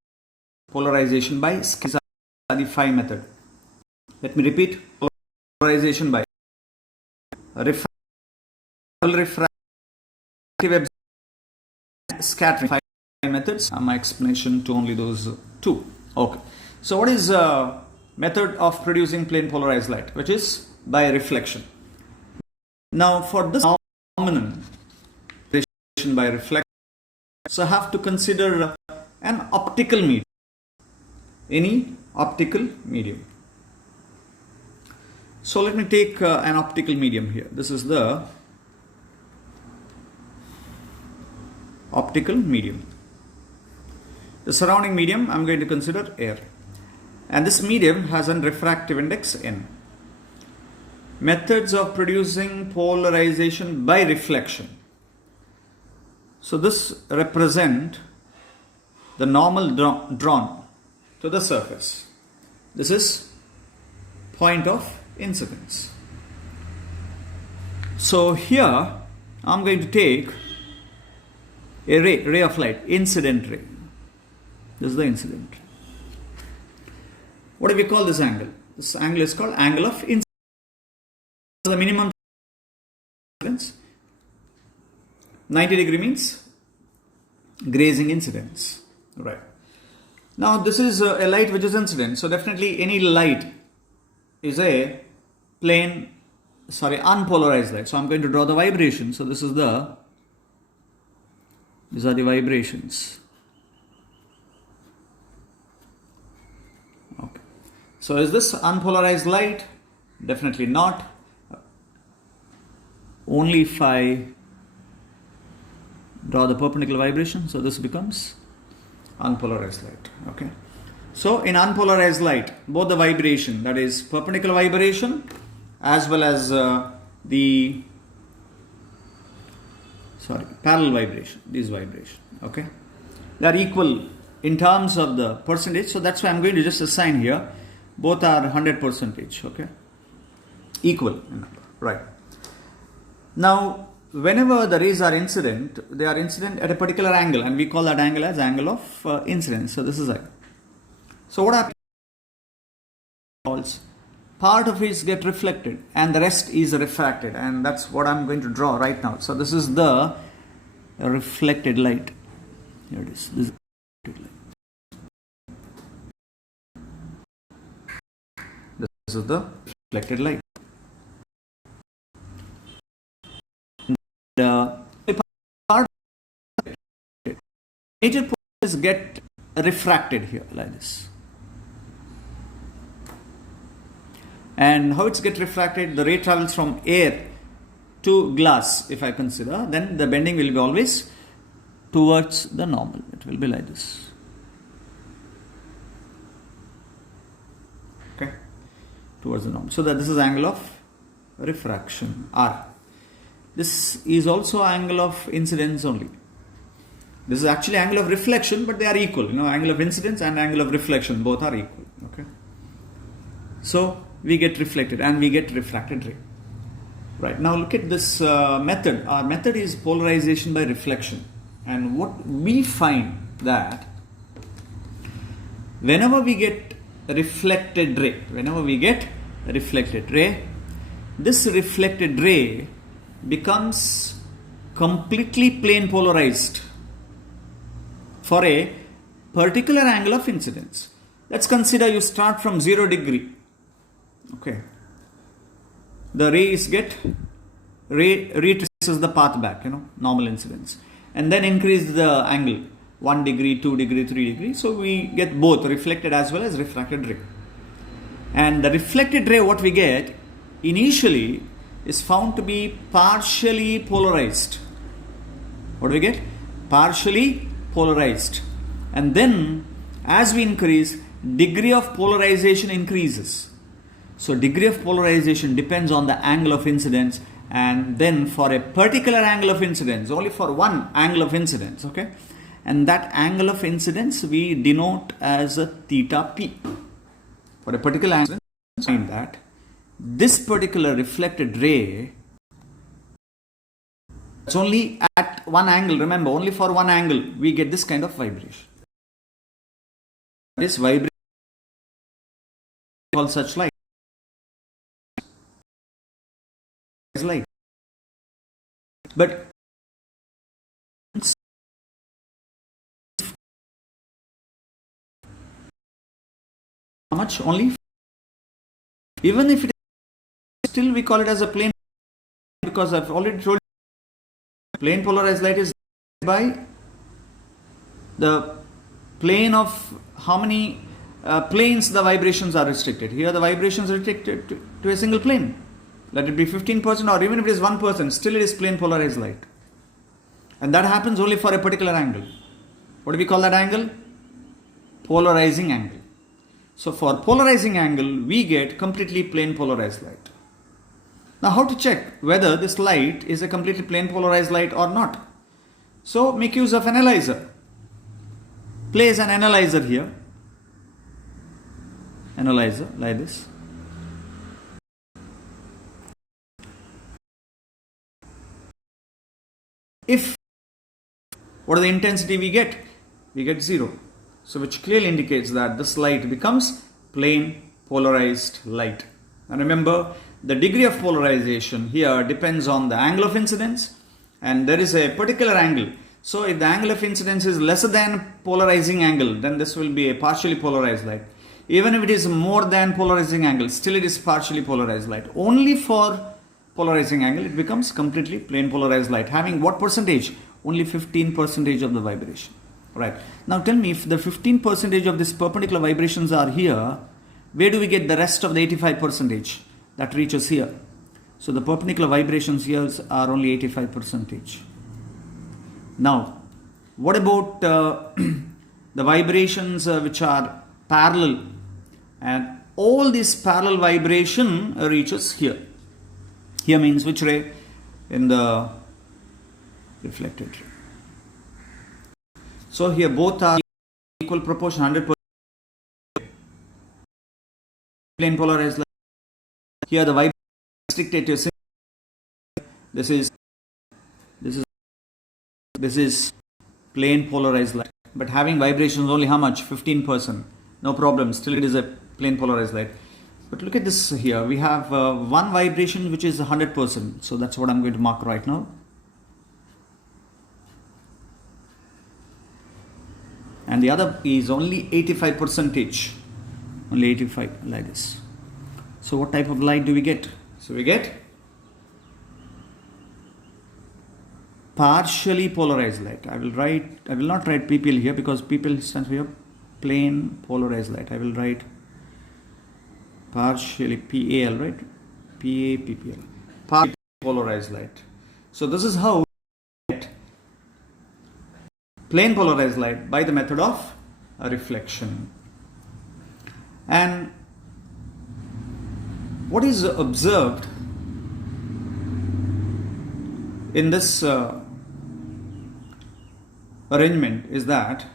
polarization by schism, the 5 method. Let me repeat. Polarization by refraction, double refraction, selective absorption, scattering. 5 methods. My explanation to only those 2. Okay. So what is method of producing plane polarized light? Which is by reflection. Now for this phenomenon, by reflection, so I have to consider an optical medium. Any optical medium. So let me take an optical medium here. This is the optical medium. The surrounding medium I am going to consider air. And this medium has a refractive index n. Methods of producing polarization by reflection. So this represent the normal drawn to the surface. This is point of incidence. So here I am going to take a ray of light, incident ray. This is the incident. What do we call this angle? This angle is called angle of incidence. The minimum incidence. 90 degree means grazing incidence. Right. Now this is a light which is incident. So definitely any light is a unpolarized light. So I'm going to draw the vibration. So these are the vibrations. Okay. So is this unpolarized light? Definitely not. Only if I draw the perpendicular vibration, so this becomes unpolarized light. Okay. So in unpolarized light, both the vibration, that is perpendicular vibration, as well as parallel vibration, these vibration. Okay. They are equal in terms of the percentage. So that's why I'm going to just assign here. Both are 100%. Okay. Equal in number. Right. Now, whenever the rays are incident, they are incident at a particular angle, and we call that angle as angle of incidence. So this is I. So what happens? Part of it get reflected and the rest is refracted, and that's what I'm going to draw right now. So this is the reflected light. Here it is. This is reflected light. This is the reflected light. Major portions get refracted here like this. And how it's get refracted? The ray travels from air to glass. If I consider, then the bending will be always towards the normal. It will be like this. Okay, towards the normal. So that this is angle of refraction, R. This is also angle of incidence only. This is actually angle of reflection, but they are equal. Angle of incidence and angle of reflection, both are equal. Okay. So we get reflected and we get refracted ray. Right. Now look at this method. Our method is polarization by reflection. And what we find that whenever we get reflected ray, this reflected ray becomes completely plane polarized for a particular angle of incidence. Let's consider you start from 0 degree. Okay. The rays retraces the path back, normal incidence. And then increase the angle, 1 degree, 2 degree, 3 degree. So we get both reflected as well as refracted ray. And the reflected ray, what we get initially is found to be partially polarized. What do we get? Partially polarized. And then as we increase, degree of polarization increases. So degree of polarization depends on the angle of incidence, and then for a particular angle of incidence, only for one angle of incidence, okay? And that angle of incidence we denote as a theta p. For a particular angle, find that this particular reflected ray, it's only at one angle, remember, only for one angle we get this kind of vibration. This vibration is called such light. Light. But how much? Only, even if it is, still we call it as a plane, because I've already told you plane polarized light is by the plane of how many planes the vibrations are restricted. Here the vibrations are restricted to a single plane. Let it be 15% or even if it is 1%, still it is plane polarized light. And that happens only for a particular angle. What do we call that angle? Polarizing angle. So for polarizing angle, we get completely plane polarized light. Now how to check whether this light is a completely plane polarized light or not? So make use of analyzer. Place an analyzer here. Analyzer like this. If, what is the intensity we get? We get 0. So which clearly indicates that this light becomes plane polarized light. And remember, the degree of polarization here depends on the angle of incidence, and there is a particular angle. So if the angle of incidence is lesser than polarizing angle, then this will be a partially polarized light. Even if it is more than polarizing angle, still it is partially polarized light. Only for polarizing angle, it becomes completely plane polarized light. Having what percentage? Only 15% of the vibration. Right. Now tell me, if the 15% of this perpendicular vibrations are here, where do we get the rest of the 85% that reaches here? So the perpendicular vibrations here are only 85%. Now, what about the vibrations which are parallel? And all this parallel vibration reaches here. Here means which ray? In the reflected ray. So here both are equal proportion, 100% plane polarized light. Here the vibration is restricted to this is plane polarized light. But having vibrations only how much? 15%. No problem. Still it is a plane polarized light. But look at this here. We have one vibration which is 100%. So that's what I'm going to mark right now. And the other is only 85%. Only 85, like this. So what type of light do we get? So we get partially polarized light. I will not write PPL here because PPL stands for plane polarized light. I will write partially PAL, right? PAPPL. Partially polarized light. So this is how we get plane polarized light by the method of reflection. And what is observed in this arrangement is that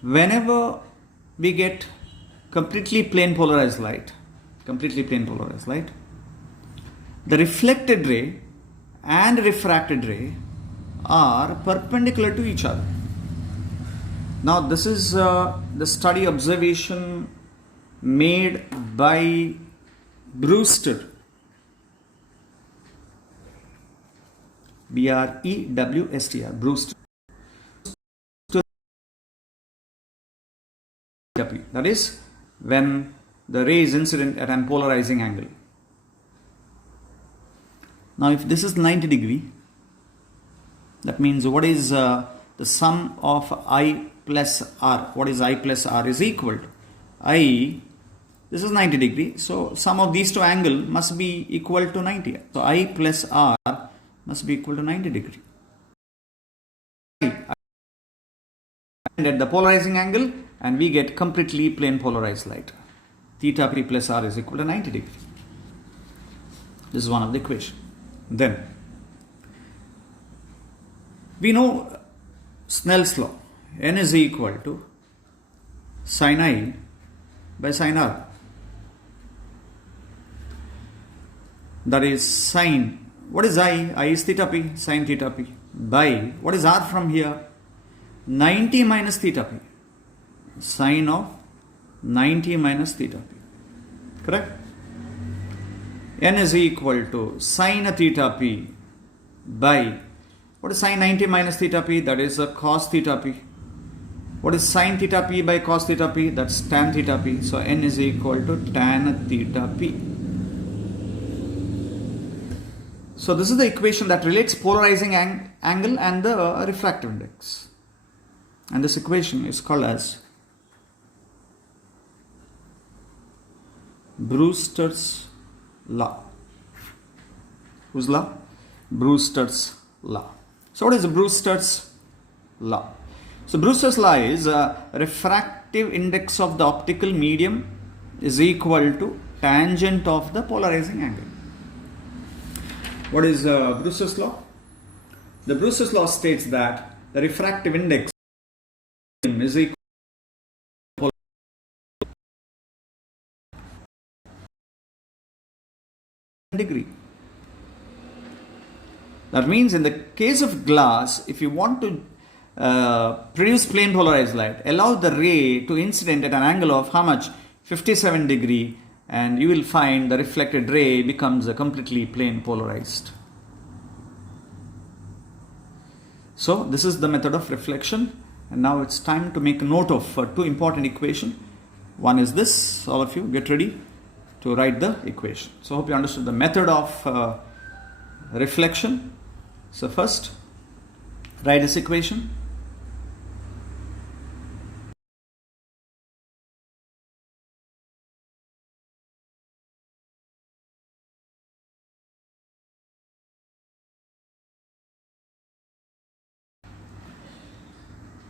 whenever we get completely plane polarized light, the reflected ray and refracted ray are perpendicular to each other. Now this is the study observation made by Brewster. Brewstr, Brewster. That is when the ray is incident at an polarizing angle. Now if this is 90 degree, that means what is the sum of I plus R? What is I plus R is equal to I, this is 90 degree, so sum of these two angles must be equal to 90. So I plus R must be equal to 90 degree. And at the polarizing angle, and we get completely plane polarized light. Theta P plus R is equal to 90 degree. This is one of the equations. Then we know Snell's law. N is equal to sin I by sin R. That is sin. What is I? I is theta P, sin theta P. By, what is R from here? 90 minus theta P. Sin of 90 minus theta P. Correct? N is equal to sin theta P by, what is sin 90 minus theta P? That is a cos theta P. What is sin theta P by cos theta P? That's tan theta P. So N is equal to tan theta P. So this is the equation that relates polarizing angle and the refractive index. And this equation is called as Brewster's law. Whose law? Brewster's law. So what is Brewster's law? So Brewster's law is refractive index of the optical medium is equal to tangent of the polarizing angle. What is Brewster's law? The Brewster's law states that the refractive index is equal to degree. That means in the case of glass, if you want to produce plane polarized light, allow the ray to incident at an angle of how much? 57 degree, and you will find the reflected ray becomes a completely plane polarized. So this is the method of reflection, and now it's time to make a note of two important equations. One is this. All of you get ready to write the equation. So I hope you understood the method of reflection. So first, write this equation.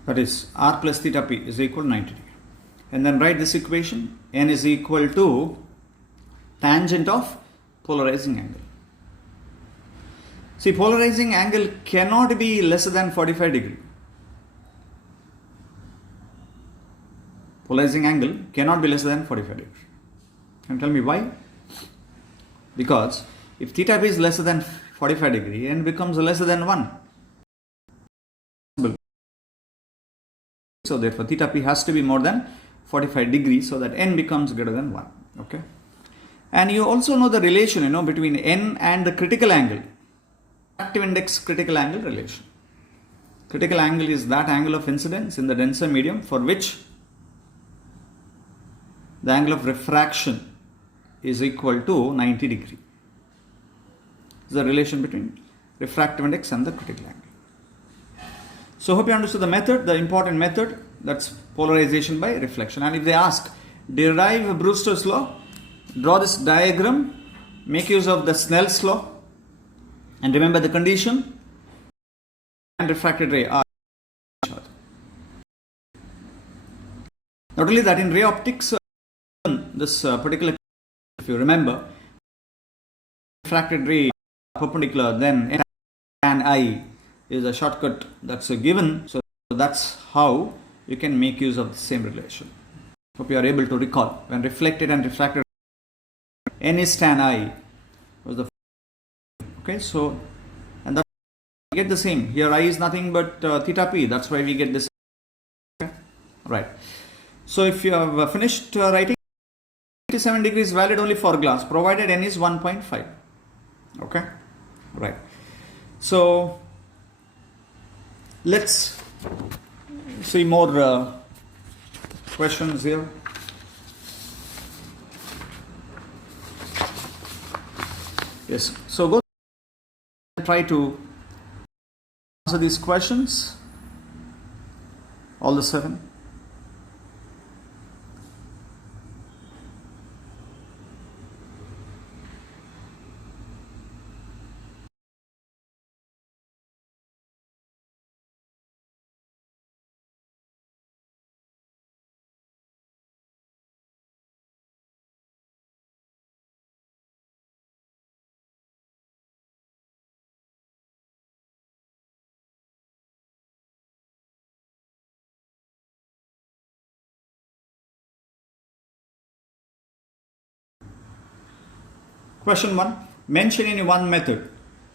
That is R plus theta P is equal to 90 degree. And then write this equation. N is equal to tangent of polarizing angle. See, polarizing angle cannot be less than 45 degree. Polarizing angle cannot be less than 45 degree. Can you tell me why? Because if theta P is less than 45 degree, N becomes less than 1. So therefore theta P has to be more than 45 degrees so that N becomes greater than 1. Okay. And you also know the relation, between N and the critical angle. Refractive index critical angle relation. Critical angle is that angle of incidence in the denser medium for which the angle of refraction is equal to 90 degree. This is the relation between refractive index and the critical angle. So hope you understood the method, the important method, that's polarization by reflection. And if they ask, derive Brewster's law, draw this diagram, make use of the Snell's law, and remember the condition, and refracted ray are each other. Not only that, in ray optics, this particular, if you remember, refracted ray perpendicular, then tan I is a shortcut that's given. So that's how you can make use of the same relation. Hope you are able to recall when reflected and refracted, N is tan I was the okay. So and that we get the same here. I is nothing but theta P. That's why we get this. Okay, right. So if you have finished writing, 57 degrees valid only for glass, provided N is 1.5. Okay, right. So let's see more questions here. Yes, so go and try to answer these questions, all the 7. Question 1. Mention any one method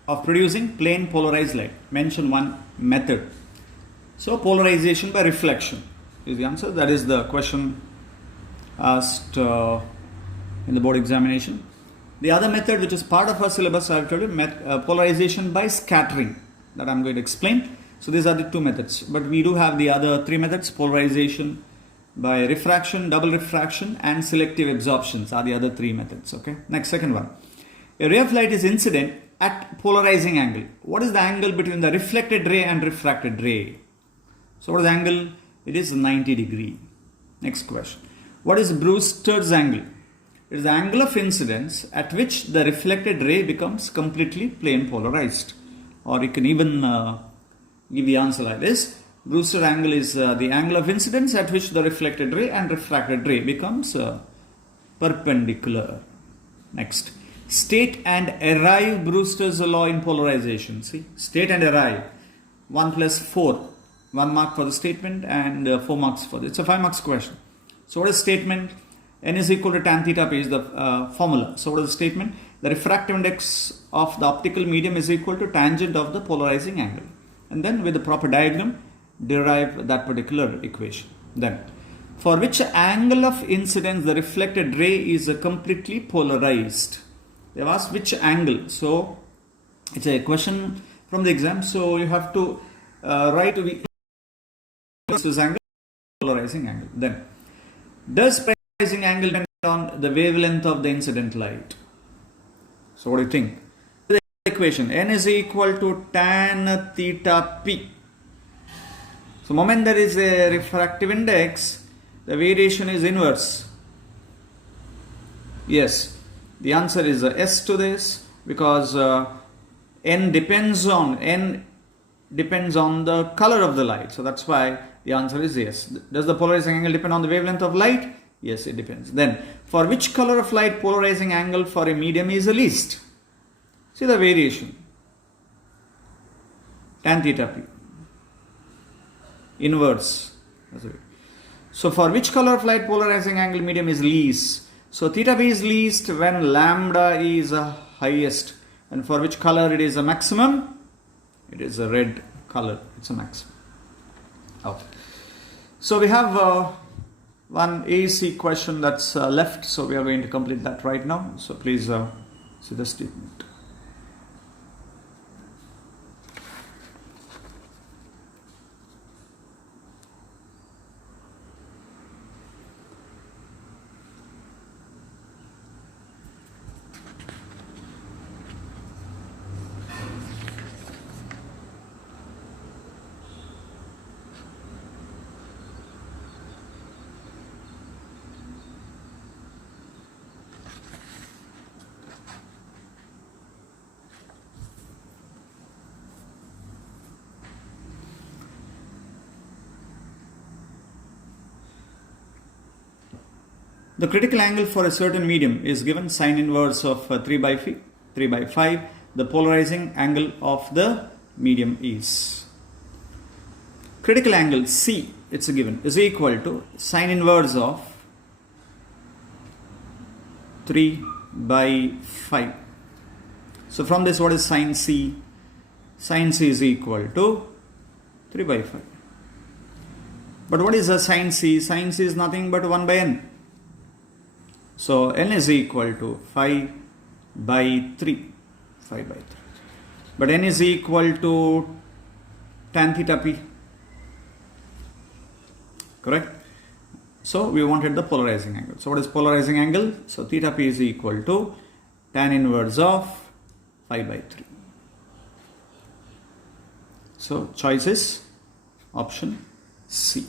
of producing plain polarized light. Mention one method. So polarization by reflection is the answer. That is the question asked in the board examination. The other method, which is part of our syllabus, I have told you, polarization by scattering, that I am going to explain. So these are the 2 methods, but we do have the other 3 methods. Polarization by refraction, double refraction, and selective absorptions are the other 3 methods. Okay. Next, second one. A ray of light is incident at polarizing angle. What is the angle between the reflected ray and refracted ray? So what is the angle? It is 90 degree. Next question. What is Brewster's angle? It is the angle of incidence at which the reflected ray becomes completely plane polarized. Or you can even give the answer like this. Brewster angle is the angle of incidence at which the reflected ray and refracted ray becomes perpendicular. Next. State and arrive Brewster's law in polarization. See, state and arrive. 1 plus 4. 1 mark for the statement and 4 marks for it's a 5 marks question. So what is statement? N is equal to tan theta p is the formula. So what is the statement? The refractive index of the optical medium is equal to tangent of the polarizing angle. And then with the proper diagram, derive that particular equation. Then, for which angle of incidence the reflected ray is completely polarized? They have asked which angle. So it's a question from the exam. So you have to write this angle, polarizing angle. Then, does polarizing angle depend on the wavelength of the incident light? So what do you think? The equation N is equal to tan theta p. So moment there is a refractive index, the variation is inverse. Yes, the answer is S to this, because N depends on the color of the light. So that's why the answer is yes. Does the polarizing angle depend on the wavelength of light? Yes, it depends. Then, for which color of light polarizing angle for a medium is the least? See the variation. Tan theta p. Inverse. So for which color of light polarizing angle medium is least? So theta p is least when lambda is highest. And for which color it is a maximum? It is a red color. It's a maximum. Okay. So we have one AC question that's left. So we are going to complete that right now. So please see the statement. The critical angle for a certain medium is given sine inverse of 3 by 5. The polarizing angle of the medium is. Critical angle C, it's given, is equal to sine inverse of 3 by 5. So from this, what is sine C? Sine C is equal to 3 by 5. But what is a sine C? Sine C is nothing but 1 by n. So n is equal to 5 by 3. 5 by 3. but n is equal to tan theta p. Correct? So we wanted the polarizing angle. So what is polarizing angle? So theta p is equal to tan inverse of 5 by 3. So choice is option C.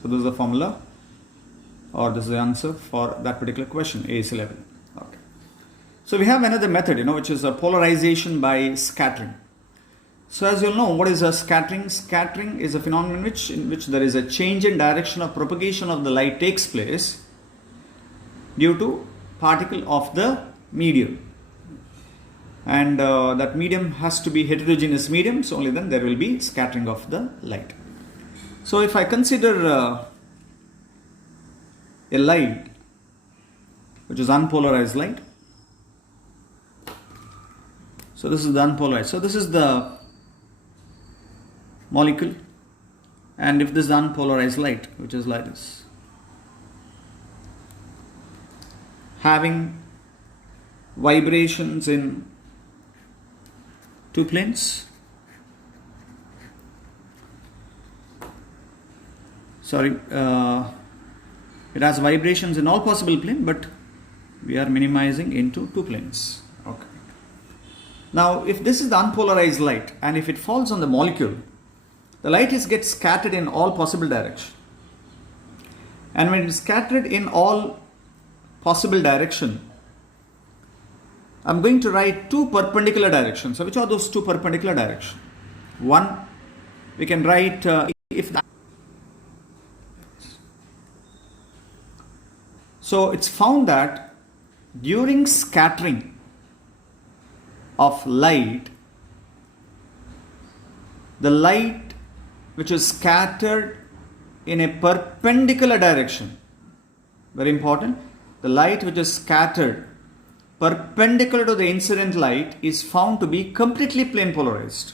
So this is the formula, or this is the answer for that particular question, AAC level. Okay. So we have another method, which is a polarization by scattering. So as you'll know, what is a scattering? Scattering is a phenomenon in which there is a change in direction of propagation of the light takes place due to particle of the medium. And that medium has to be heterogeneous medium, so only then there will be scattering of the light. So if I consider a light which is unpolarized light, so this is the unpolarized, so this is the molecule, and if this is unpolarized light, which is like this, having vibrations in two planes, it has vibrations in all possible planes, but we are minimizing into two planes. Okay. Now if this is the unpolarized light, and if it falls on the molecule, the light gets scattered in all possible directions. And when it is scattered in all possible direction, I'm going to write two perpendicular directions. So which are those two perpendicular directions? One, we can write if that. So it's found that during scattering of light, the light which is scattered in a perpendicular direction, very important, the light which is scattered perpendicular to the incident light is found to be completely plane polarized.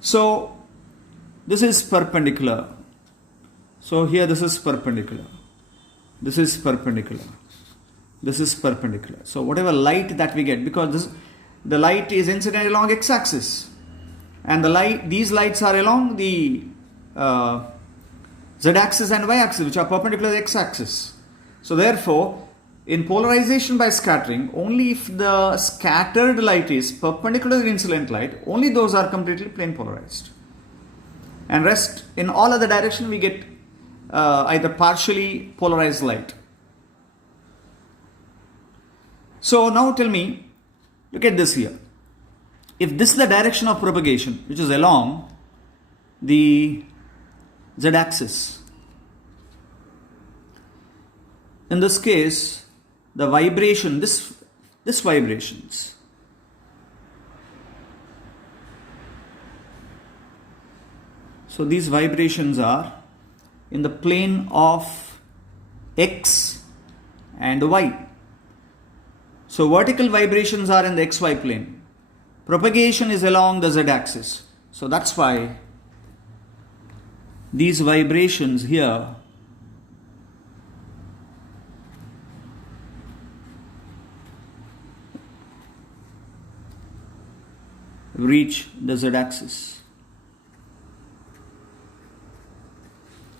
So this is perpendicular. So here this is perpendicular. This is perpendicular. This is perpendicular. So whatever light that we get, because the light is incident along x-axis, and these lights are along the z-axis and y-axis, which are perpendicular to the x-axis. So therefore, in polarization by scattering, only if the scattered light is perpendicular to the incident light, only those are completely plane polarized. And rest, in all other direction, we get either partially polarized light. So now tell me, look at this here. If this is the direction of propagation, which is along the z-axis, in this case, the vibration, this vibrations, so these vibrations are in the plane of x and y. So vertical vibrations are in the xy plane. Propagation is along the z-axis. So that's why these vibrations here reach the z-axis.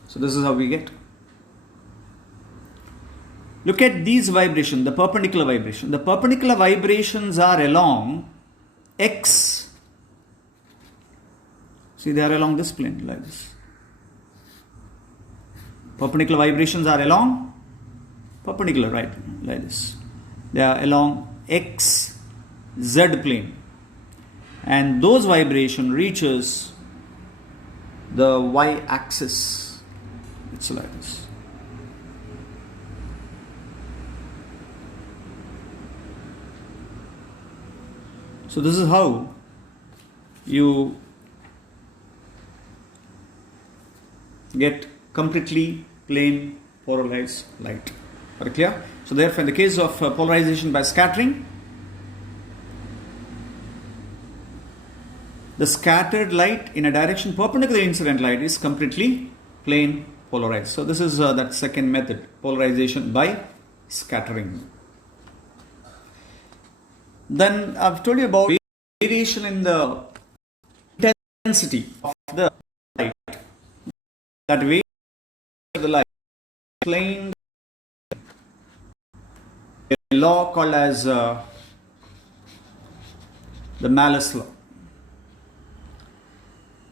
So this is how we get. Look at these vibrations, the perpendicular vibration. The perpendicular vibrations are along x. See, they are along this plane like this. Perpendicular vibrations are along perpendicular, right, like this. They are along x z plane, and those vibration reaches the y axis. It's like this. So this is how you get completely plane polarized light. Are you clear? So therefore, in the case of polarization by scattering, the scattered light in a direction perpendicular to the incident light is completely plane polarized. So this is that second method, polarization by scattering. Then I've told you about variation in the intensity of the light. That variation of the light explained a law called as the Malus law.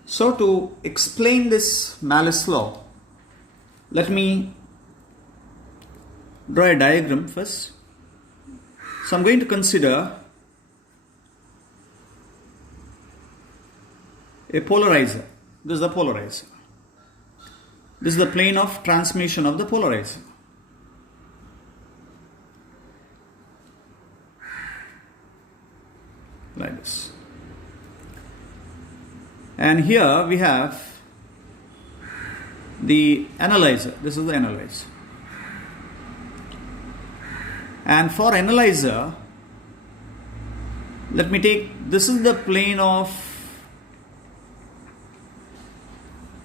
So to explain this Malus law, let me draw a diagram first. So I'm going to consider a polarizer. This is the polarizer. This is the plane of transmission of the polarizer. Like this. And here we have the analyzer. This is the analyzer. And for analyzer, let me take, this is the plane of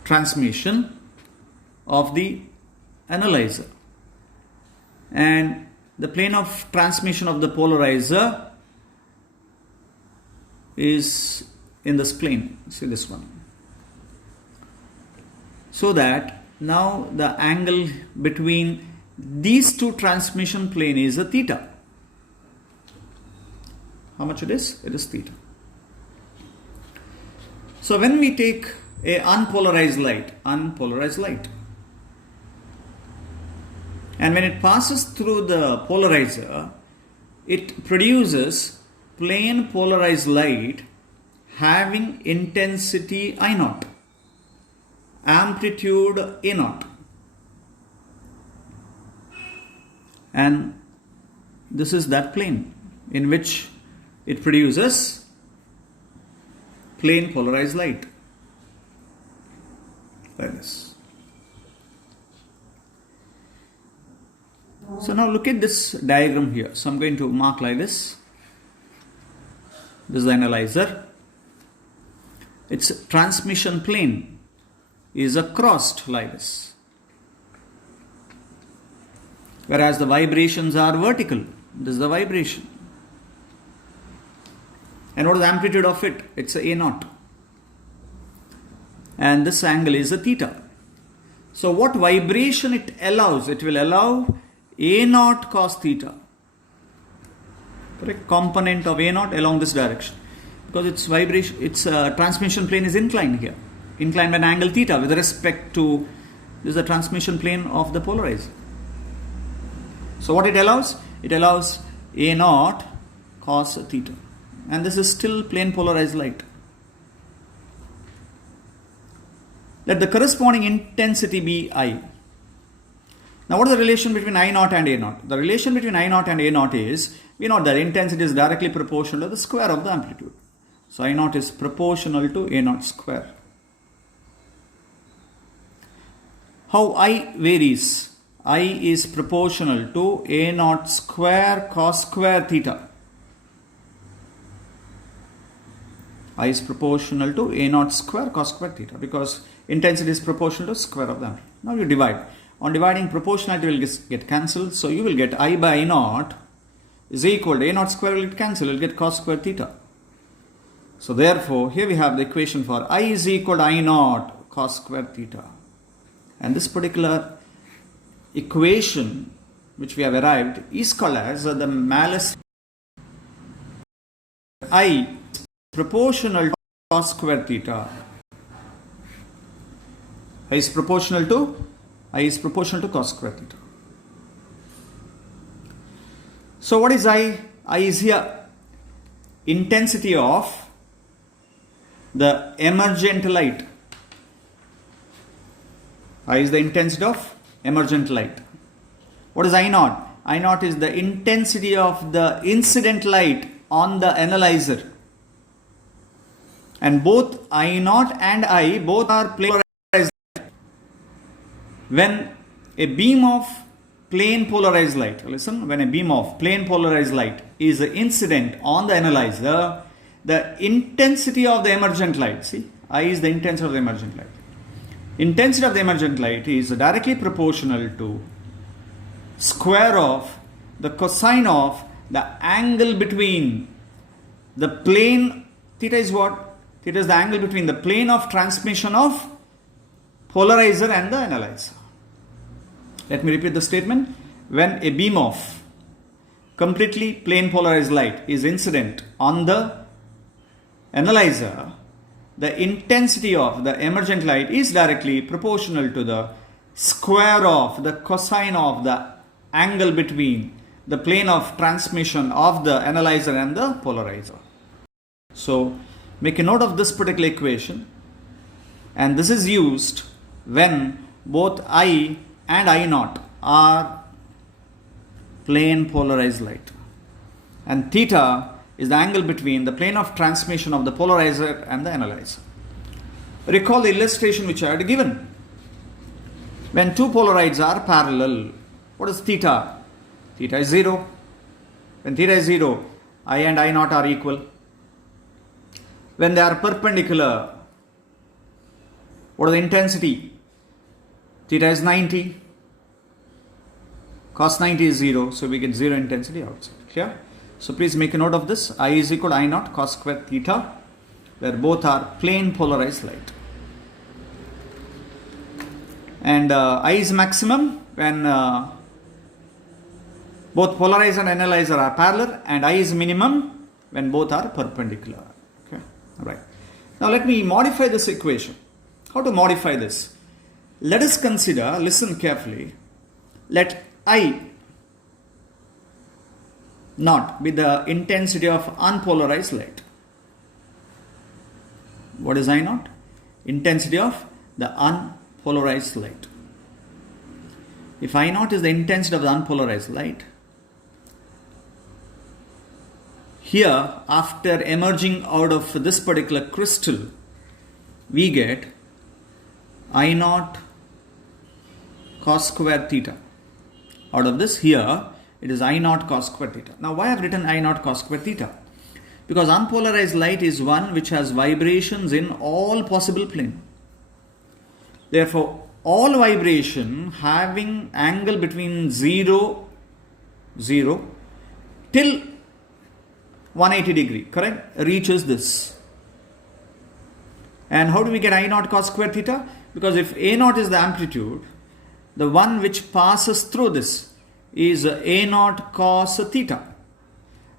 transmission of the analyzer. And the plane of transmission of the polarizer is in this plane. See this one. So that now the angle between these two transmission plane is a theta. How much it is? It is theta. So when we take a unpolarized light, and when it passes through the polarizer, it produces plane polarized light having intensity I0, amplitude A0. And this is that plane in which it produces plane polarized light. Like this. So now look at this diagram here. So I'm going to mark like this. This is the analyzer. Its transmission plane is crossed like this. Whereas the vibrations are vertical. This is the vibration. And what is the amplitude of it? It's a A0. And this angle is a theta. So what vibration it allows? It will allow A0 cos theta. Correct? Component of A0 along this direction. Because its vibration, its transmission plane is inclined here. Inclined by an angle theta with respect to, this is the transmission plane of the polarizer. So what it allows? It allows A0 cos theta. And this is still plane polarized light. Let the corresponding intensity be I. Now what is the relation between I0 and A0? The relation between I0 and A0 is, we know that intensity is directly proportional to the square of the amplitude. So I0 is proportional to A0 square. How I varies? I is proportional to A0 square cos square theta. I is proportional to A0 square cos square theta, because intensity is proportional to square of the amplitude. Now you divide. On dividing, proportionality will get cancelled. So you will get I by I0 is equal to A0 square will get cancelled. You will get cos square theta. So therefore, here we have the equation for I is equal to I0 cos square theta. And this particular equation which we have arrived is called as the Malus. I proportional to cos square theta. I is proportional to cos square theta. So what is I? I is here intensity of the emergent light. I is the intensity of emergent light. What is I0? I0 is the intensity of the incident light on the analyzer. And both I0 and I both are polarized. When a beam of plane polarized light, listen, when a beam of plane polarized light is incident on the analyzer, the intensity of the emergent light, see, I is the intensity of the emergent light. Intensity of the emergent light is directly proportional to square of the cosine of the angle between the plane, theta is what? Theta is the angle between the plane of transmission of polarizer and the analyzer. Let me repeat the statement. When a beam of completely plane polarized light is incident on the analyzer, the intensity of the emergent light is directly proportional to the square of the cosine of the angle between the plane of transmission of the analyzer and the polarizer. So make a note of this particular equation, and this is used when both I and I naught are plane polarized light, and theta is the angle between the plane of transmission of the polarizer and the analyzer. Recall the illustration which I had given. When two polarides are parallel, what is theta? Theta is 0. When theta is 0, I and I naught are equal. When they are perpendicular, what is the intensity? Theta is 90. Cos 90 is 0, so we get 0 intensity outside. Clear? So please make a note of this. I is equal to I naught cos square theta, where both are plane polarized light. And I is maximum when both polarizer and analyzer are parallel, and I is minimum when both are perpendicular. Okay, right. Now let me modify this equation. How to modify this? Let us consider, listen carefully, let I naught be the intensity of unpolarized light. What is I naught? Intensity of the unpolarized light. If I naught is the intensity of the unpolarized light, here after emerging out of this particular crystal, we get I naught cos square theta. Out of this, here it is I naught cos square theta. Now why I have written I naught cos square theta? Because unpolarized light is one which has vibrations in all possible plane. Therefore, all vibration having angle between 0 till 180 degree, correct, reaches this. And how do we get I naught cos square theta? Because if A naught is the amplitude, the one which passes through this is A naught cos theta.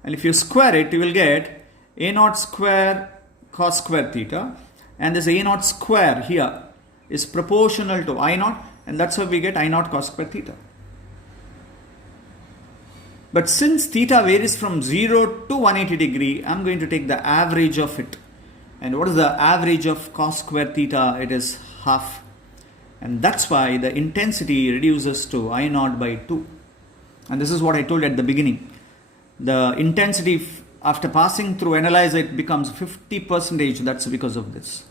And if you square it, you will get A naught square cos square theta. And this A naught square here is proportional to I naught. And that's how we get I naught cos square theta. But since theta varies from 0 to 180 degree, I'm going to take the average of it. And what is the average of cos square theta? It is half. And that's why the intensity reduces to I naught by 2. And this is what I told at the beginning. The intensity after passing through analyzer, it becomes 50%. That's because of this.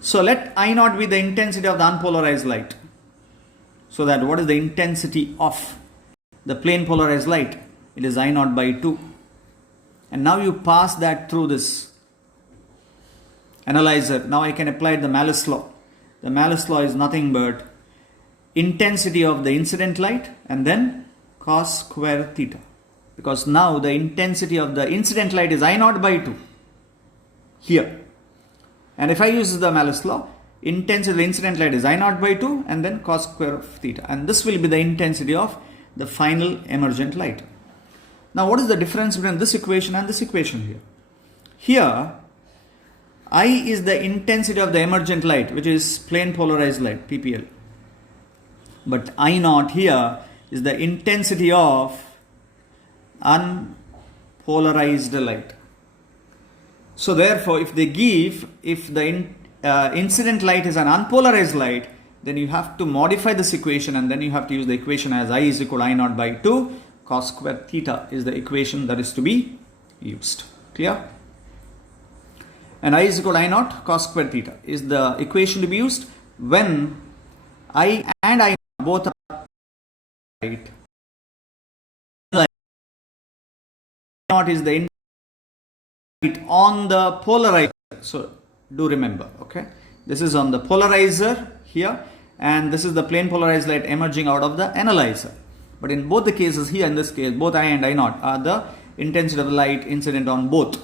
So let I naught be the intensity of the unpolarized light. So that what is the intensity of the plane polarized light? It is I naught by 2. And now you pass that through this analyzer. Now I can apply the Malus law. The Malus law is nothing but intensity of the incident light and then cos square theta. Because now the intensity of the incident light is I naught by 2 here. And if I use the Malus law, intensity of the incident light is I naught by 2 and then cos square of theta. And this will be the intensity of the final emergent light. Now what is the difference between this equation and this equation here? Here, I is the intensity of the emergent light, which is plane polarized light, PPL. But I naught here is the intensity of unpolarized light. So therefore, if the incident light is an unpolarized light, then you have to modify this equation, and then you have to use the equation as I is equal to I naught by 2 cos square theta is the equation that is to be used. Clear? And I is equal to I naught cos square theta is the equation to be used when I and I both are right. I naught is the on the polarizer. So do remember, okay? This is on the polarizer here, and this is the plane polarized light emerging out of the analyzer. But in both the cases, here in this case, both I and I naught are the intensity of the light incident on both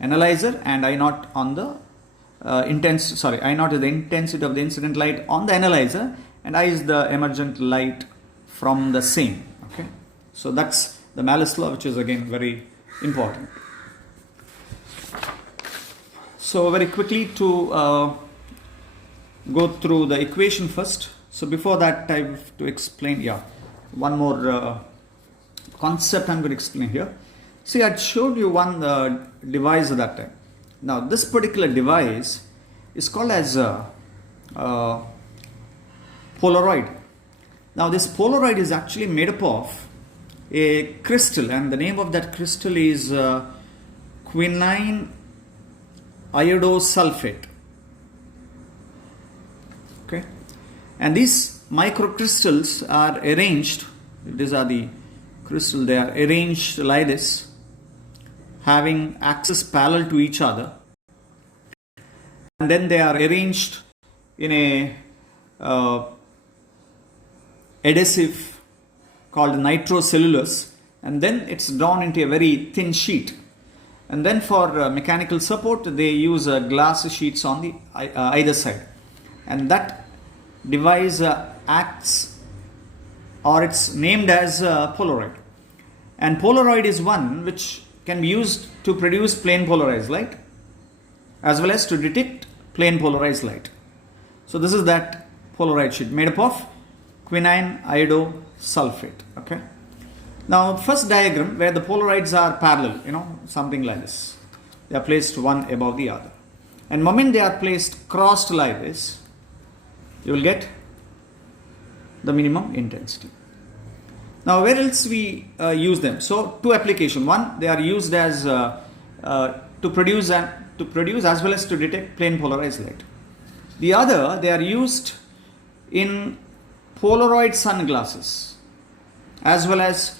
analyzer and I naught on the I naught is the intensity of the incident light on the analyzer, and I is the emergent light from the same. Okay, so that's the Malus law, which is again very important. So very quickly to go through the equation first. So before that, I have to explain one more concept I'm going to explain here. See, I showed you one device at that time. Now this particular device is called as a Polaroid. Now this Polaroid is actually made up of a crystal, and the name of that crystal is quinine iodosulfate. Okay, and these microcrystals are arranged. These are the crystal. They are arranged like this, having axes parallel to each other, and then they are arranged in a adhesive called nitrocellulose, and then it's drawn into a very thin sheet, and then for mechanical support they use glass sheets on the either side, and that device acts, or it's named as Polaroid. And Polaroid is one which can be used to produce plane polarized light as well as to detect plane polarized light. So this is that Polaroid sheet made up of quinine iodosulfate. Okay. Now first diagram where the Polaroids are parallel, something like this. They are placed one above the other. And moment they are placed crossed like this, you will get the minimum intensity. Now where else we use them? So two applications. One, they are used as to produce as well as to detect plane polarized light. The other, they are used in Polaroid sunglasses as well as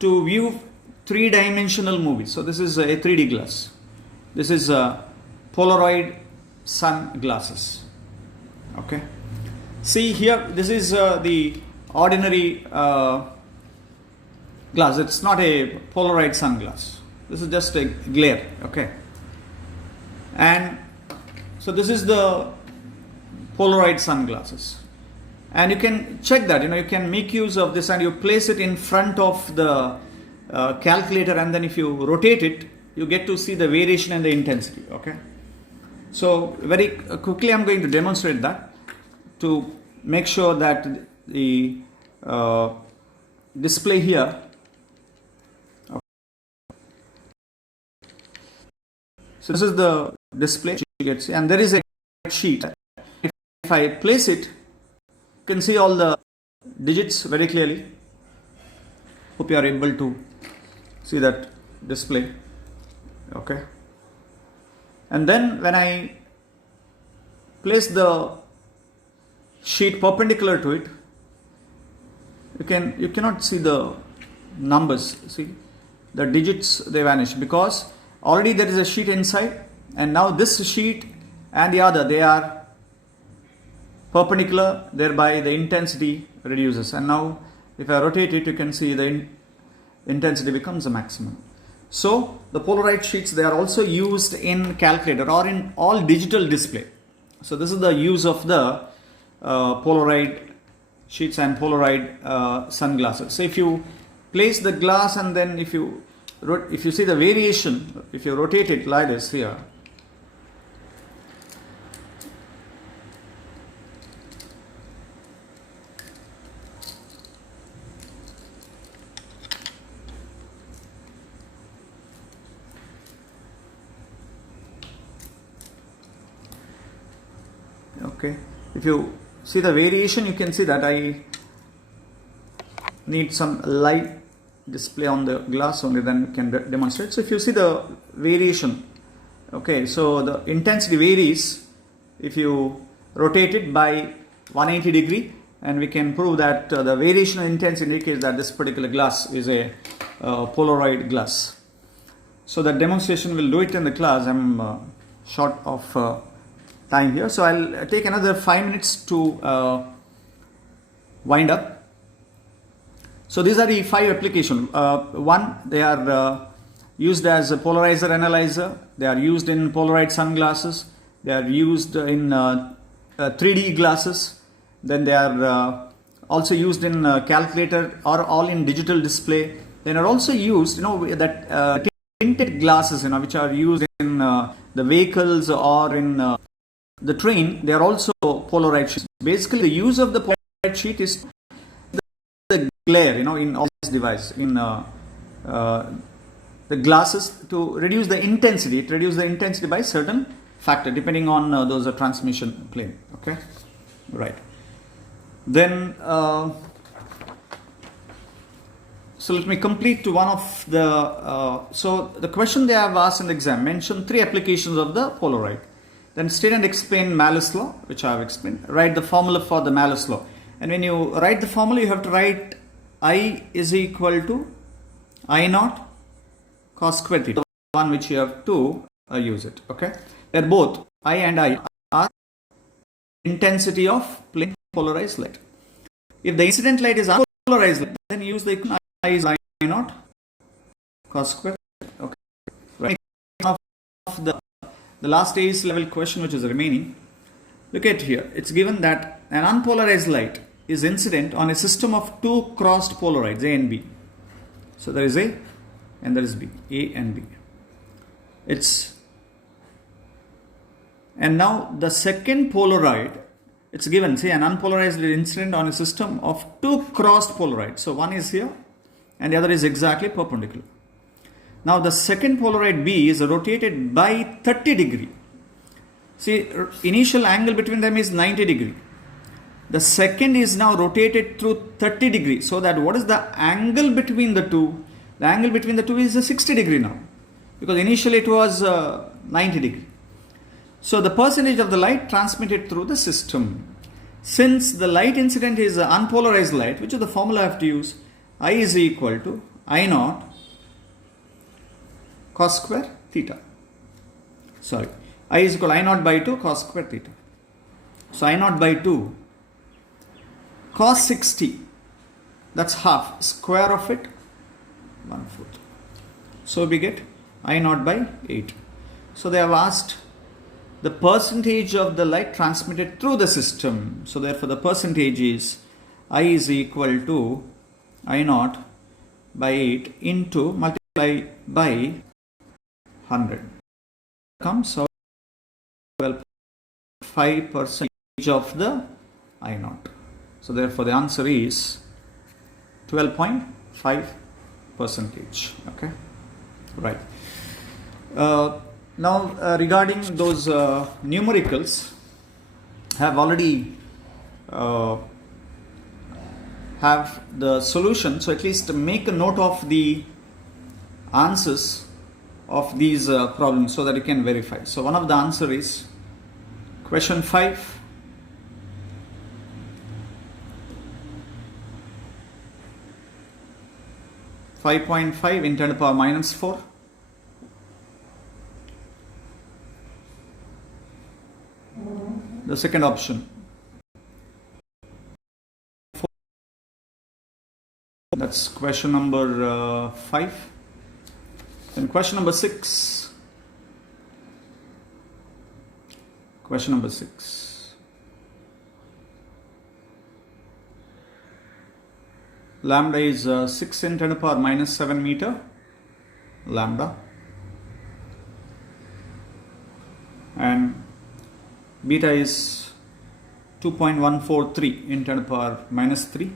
to view three-dimensional movies. So this is a 3D glass. This is Polaroid sunglasses. Okay. See here, this is the ordinary glass. It's not a Polaroid sunglass. This is just a glare. Okay. And so this is the Polaroid sunglasses. And you can check that, you can make use of this and you place it in front of the calculator, and then if you rotate it, you get to see the variation and the intensity. Okay. So very quickly I'm going to demonstrate that to make sure that the display here. So this is the display you get, and there is a sheet. If I place it, you can see all the digits very clearly. Hope you are able to see that display. Okay. And then when I place the sheet perpendicular to it, you cannot see the numbers. See, the digits, they vanish because already there is a sheet inside, and now this sheet and the other, they are perpendicular, thereby the intensity reduces. And now if I rotate it, you can see the intensity becomes a maximum. So the Polaroid sheets, they are also used in calculator or in all digital display. So this is the use of the Polaroid sheets and Polaroid sunglasses. So if you place the glass and then if you see the variation, if you rotate it like this here, okay, if you see the variation, you can see that I need some light display on the glass only, then we can demonstrate. So if you see the variation, okay, so the intensity varies if you rotate it by 180 degree, and we can prove that the variation in intensity indicates that this particular glass is a Polaroid glass. So that demonstration will do it in the class. I'm short of time here, so I'll take another 5 minutes to wind up. So these are the 5 applications. One, they are used as a polarizer analyzer. They are used in Polaroid sunglasses. They are used in 3D glasses. Then they are also used in calculator or all in digital display. Then are also used, that tinted glasses, which are used in the vehicles or in the train. They are also Polaroid sheets. Basically, the use of the Polaroid sheet is the glare, in all this device, in the glasses, to reduce the intensity. It reduces the intensity by certain factor depending on those transmission plane. Okay, right. Then so let me complete to one of the so the question they have asked in the exam mentioned 3 applications of the Polaroid. Then state and explain Malus law, which I have explained. Write the formula for the Malus law. And when you write the formula, you have to write I is equal to I naught cos square theta. The one which you have to use it. Okay, they're both I and I are intensity of plane polarized light. If the incident light is unpolarized light, then use the equation I is I naught cos square. Okay, right. Of the last AS level question which is remaining. Look at here. It's given that an unpolarized light is incident on a system of 2 crossed polarides A and B. So there is A and there is B. A and B. And now the second polaroid, it's given, say, an unpolarized incident on a system of 2 crossed polarides. So one is here and the other is exactly perpendicular. Now the second polaroid B is rotated by 30 degree. See, initial angle between them is 90 degree. The second is now rotated through 30 degree. So that what is the angle between the two? The angle between the two is 60 degree now. Because initially it was 90 degree. So the percentage of the light transmitted through the system. Since the light incident is unpolarized light, which is the formula I have to use? I is equal to I naught cos square theta. Sorry. I is equal to I naught by 2 cos square theta. So I naught by 2 cos 60. That's half. Square of it 1/4. So we get I naught by 8. So they have asked the percentage of the light transmitted through the system. So therefore the percentage is I is equal to I naught by 8 into multiply by 100. Comes out 12.5% of the I naught. So therefore the answer is 12.5%. Okay, right. Now regarding those numericals, have already have the solution. So at least make a note of the answers of these problems so that you can verify. So one of the answer is question 5. (5.5) in 10 to the power minus 4. The second option. That's question number 5. Then question number 6. Question number 6. Lambda is 6 in 10 to the power minus 7 meter. Lambda. And beta is 2.143 in 10 to the power minus 3.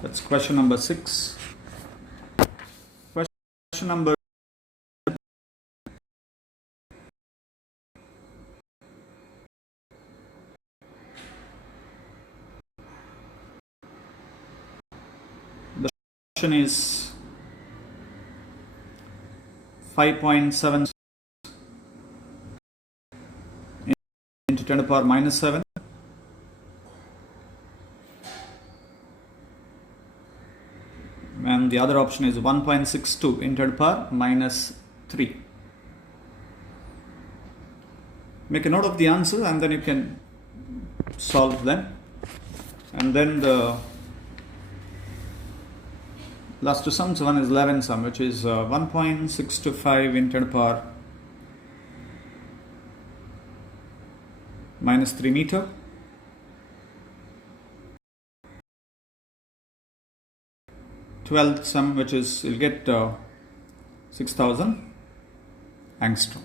That's question number 6. Question number the question is 5.7 into 10 to the power minus 7. And the other option is 1.62 into 10 to the power minus 3. Make a note of the answer and then you can solve them. And then the last two sums, one is 11 sum, which is 1.625 into 10 power minus 3 meter. Twelfth sum, which is, you'll get 6,000 angstrom.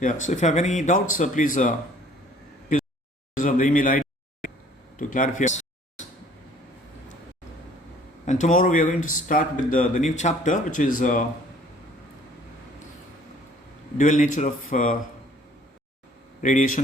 Yeah, so if you have any doubts, please use of the email ID to clarify. And tomorrow we are going to start with the new chapter, which is dual nature of radiation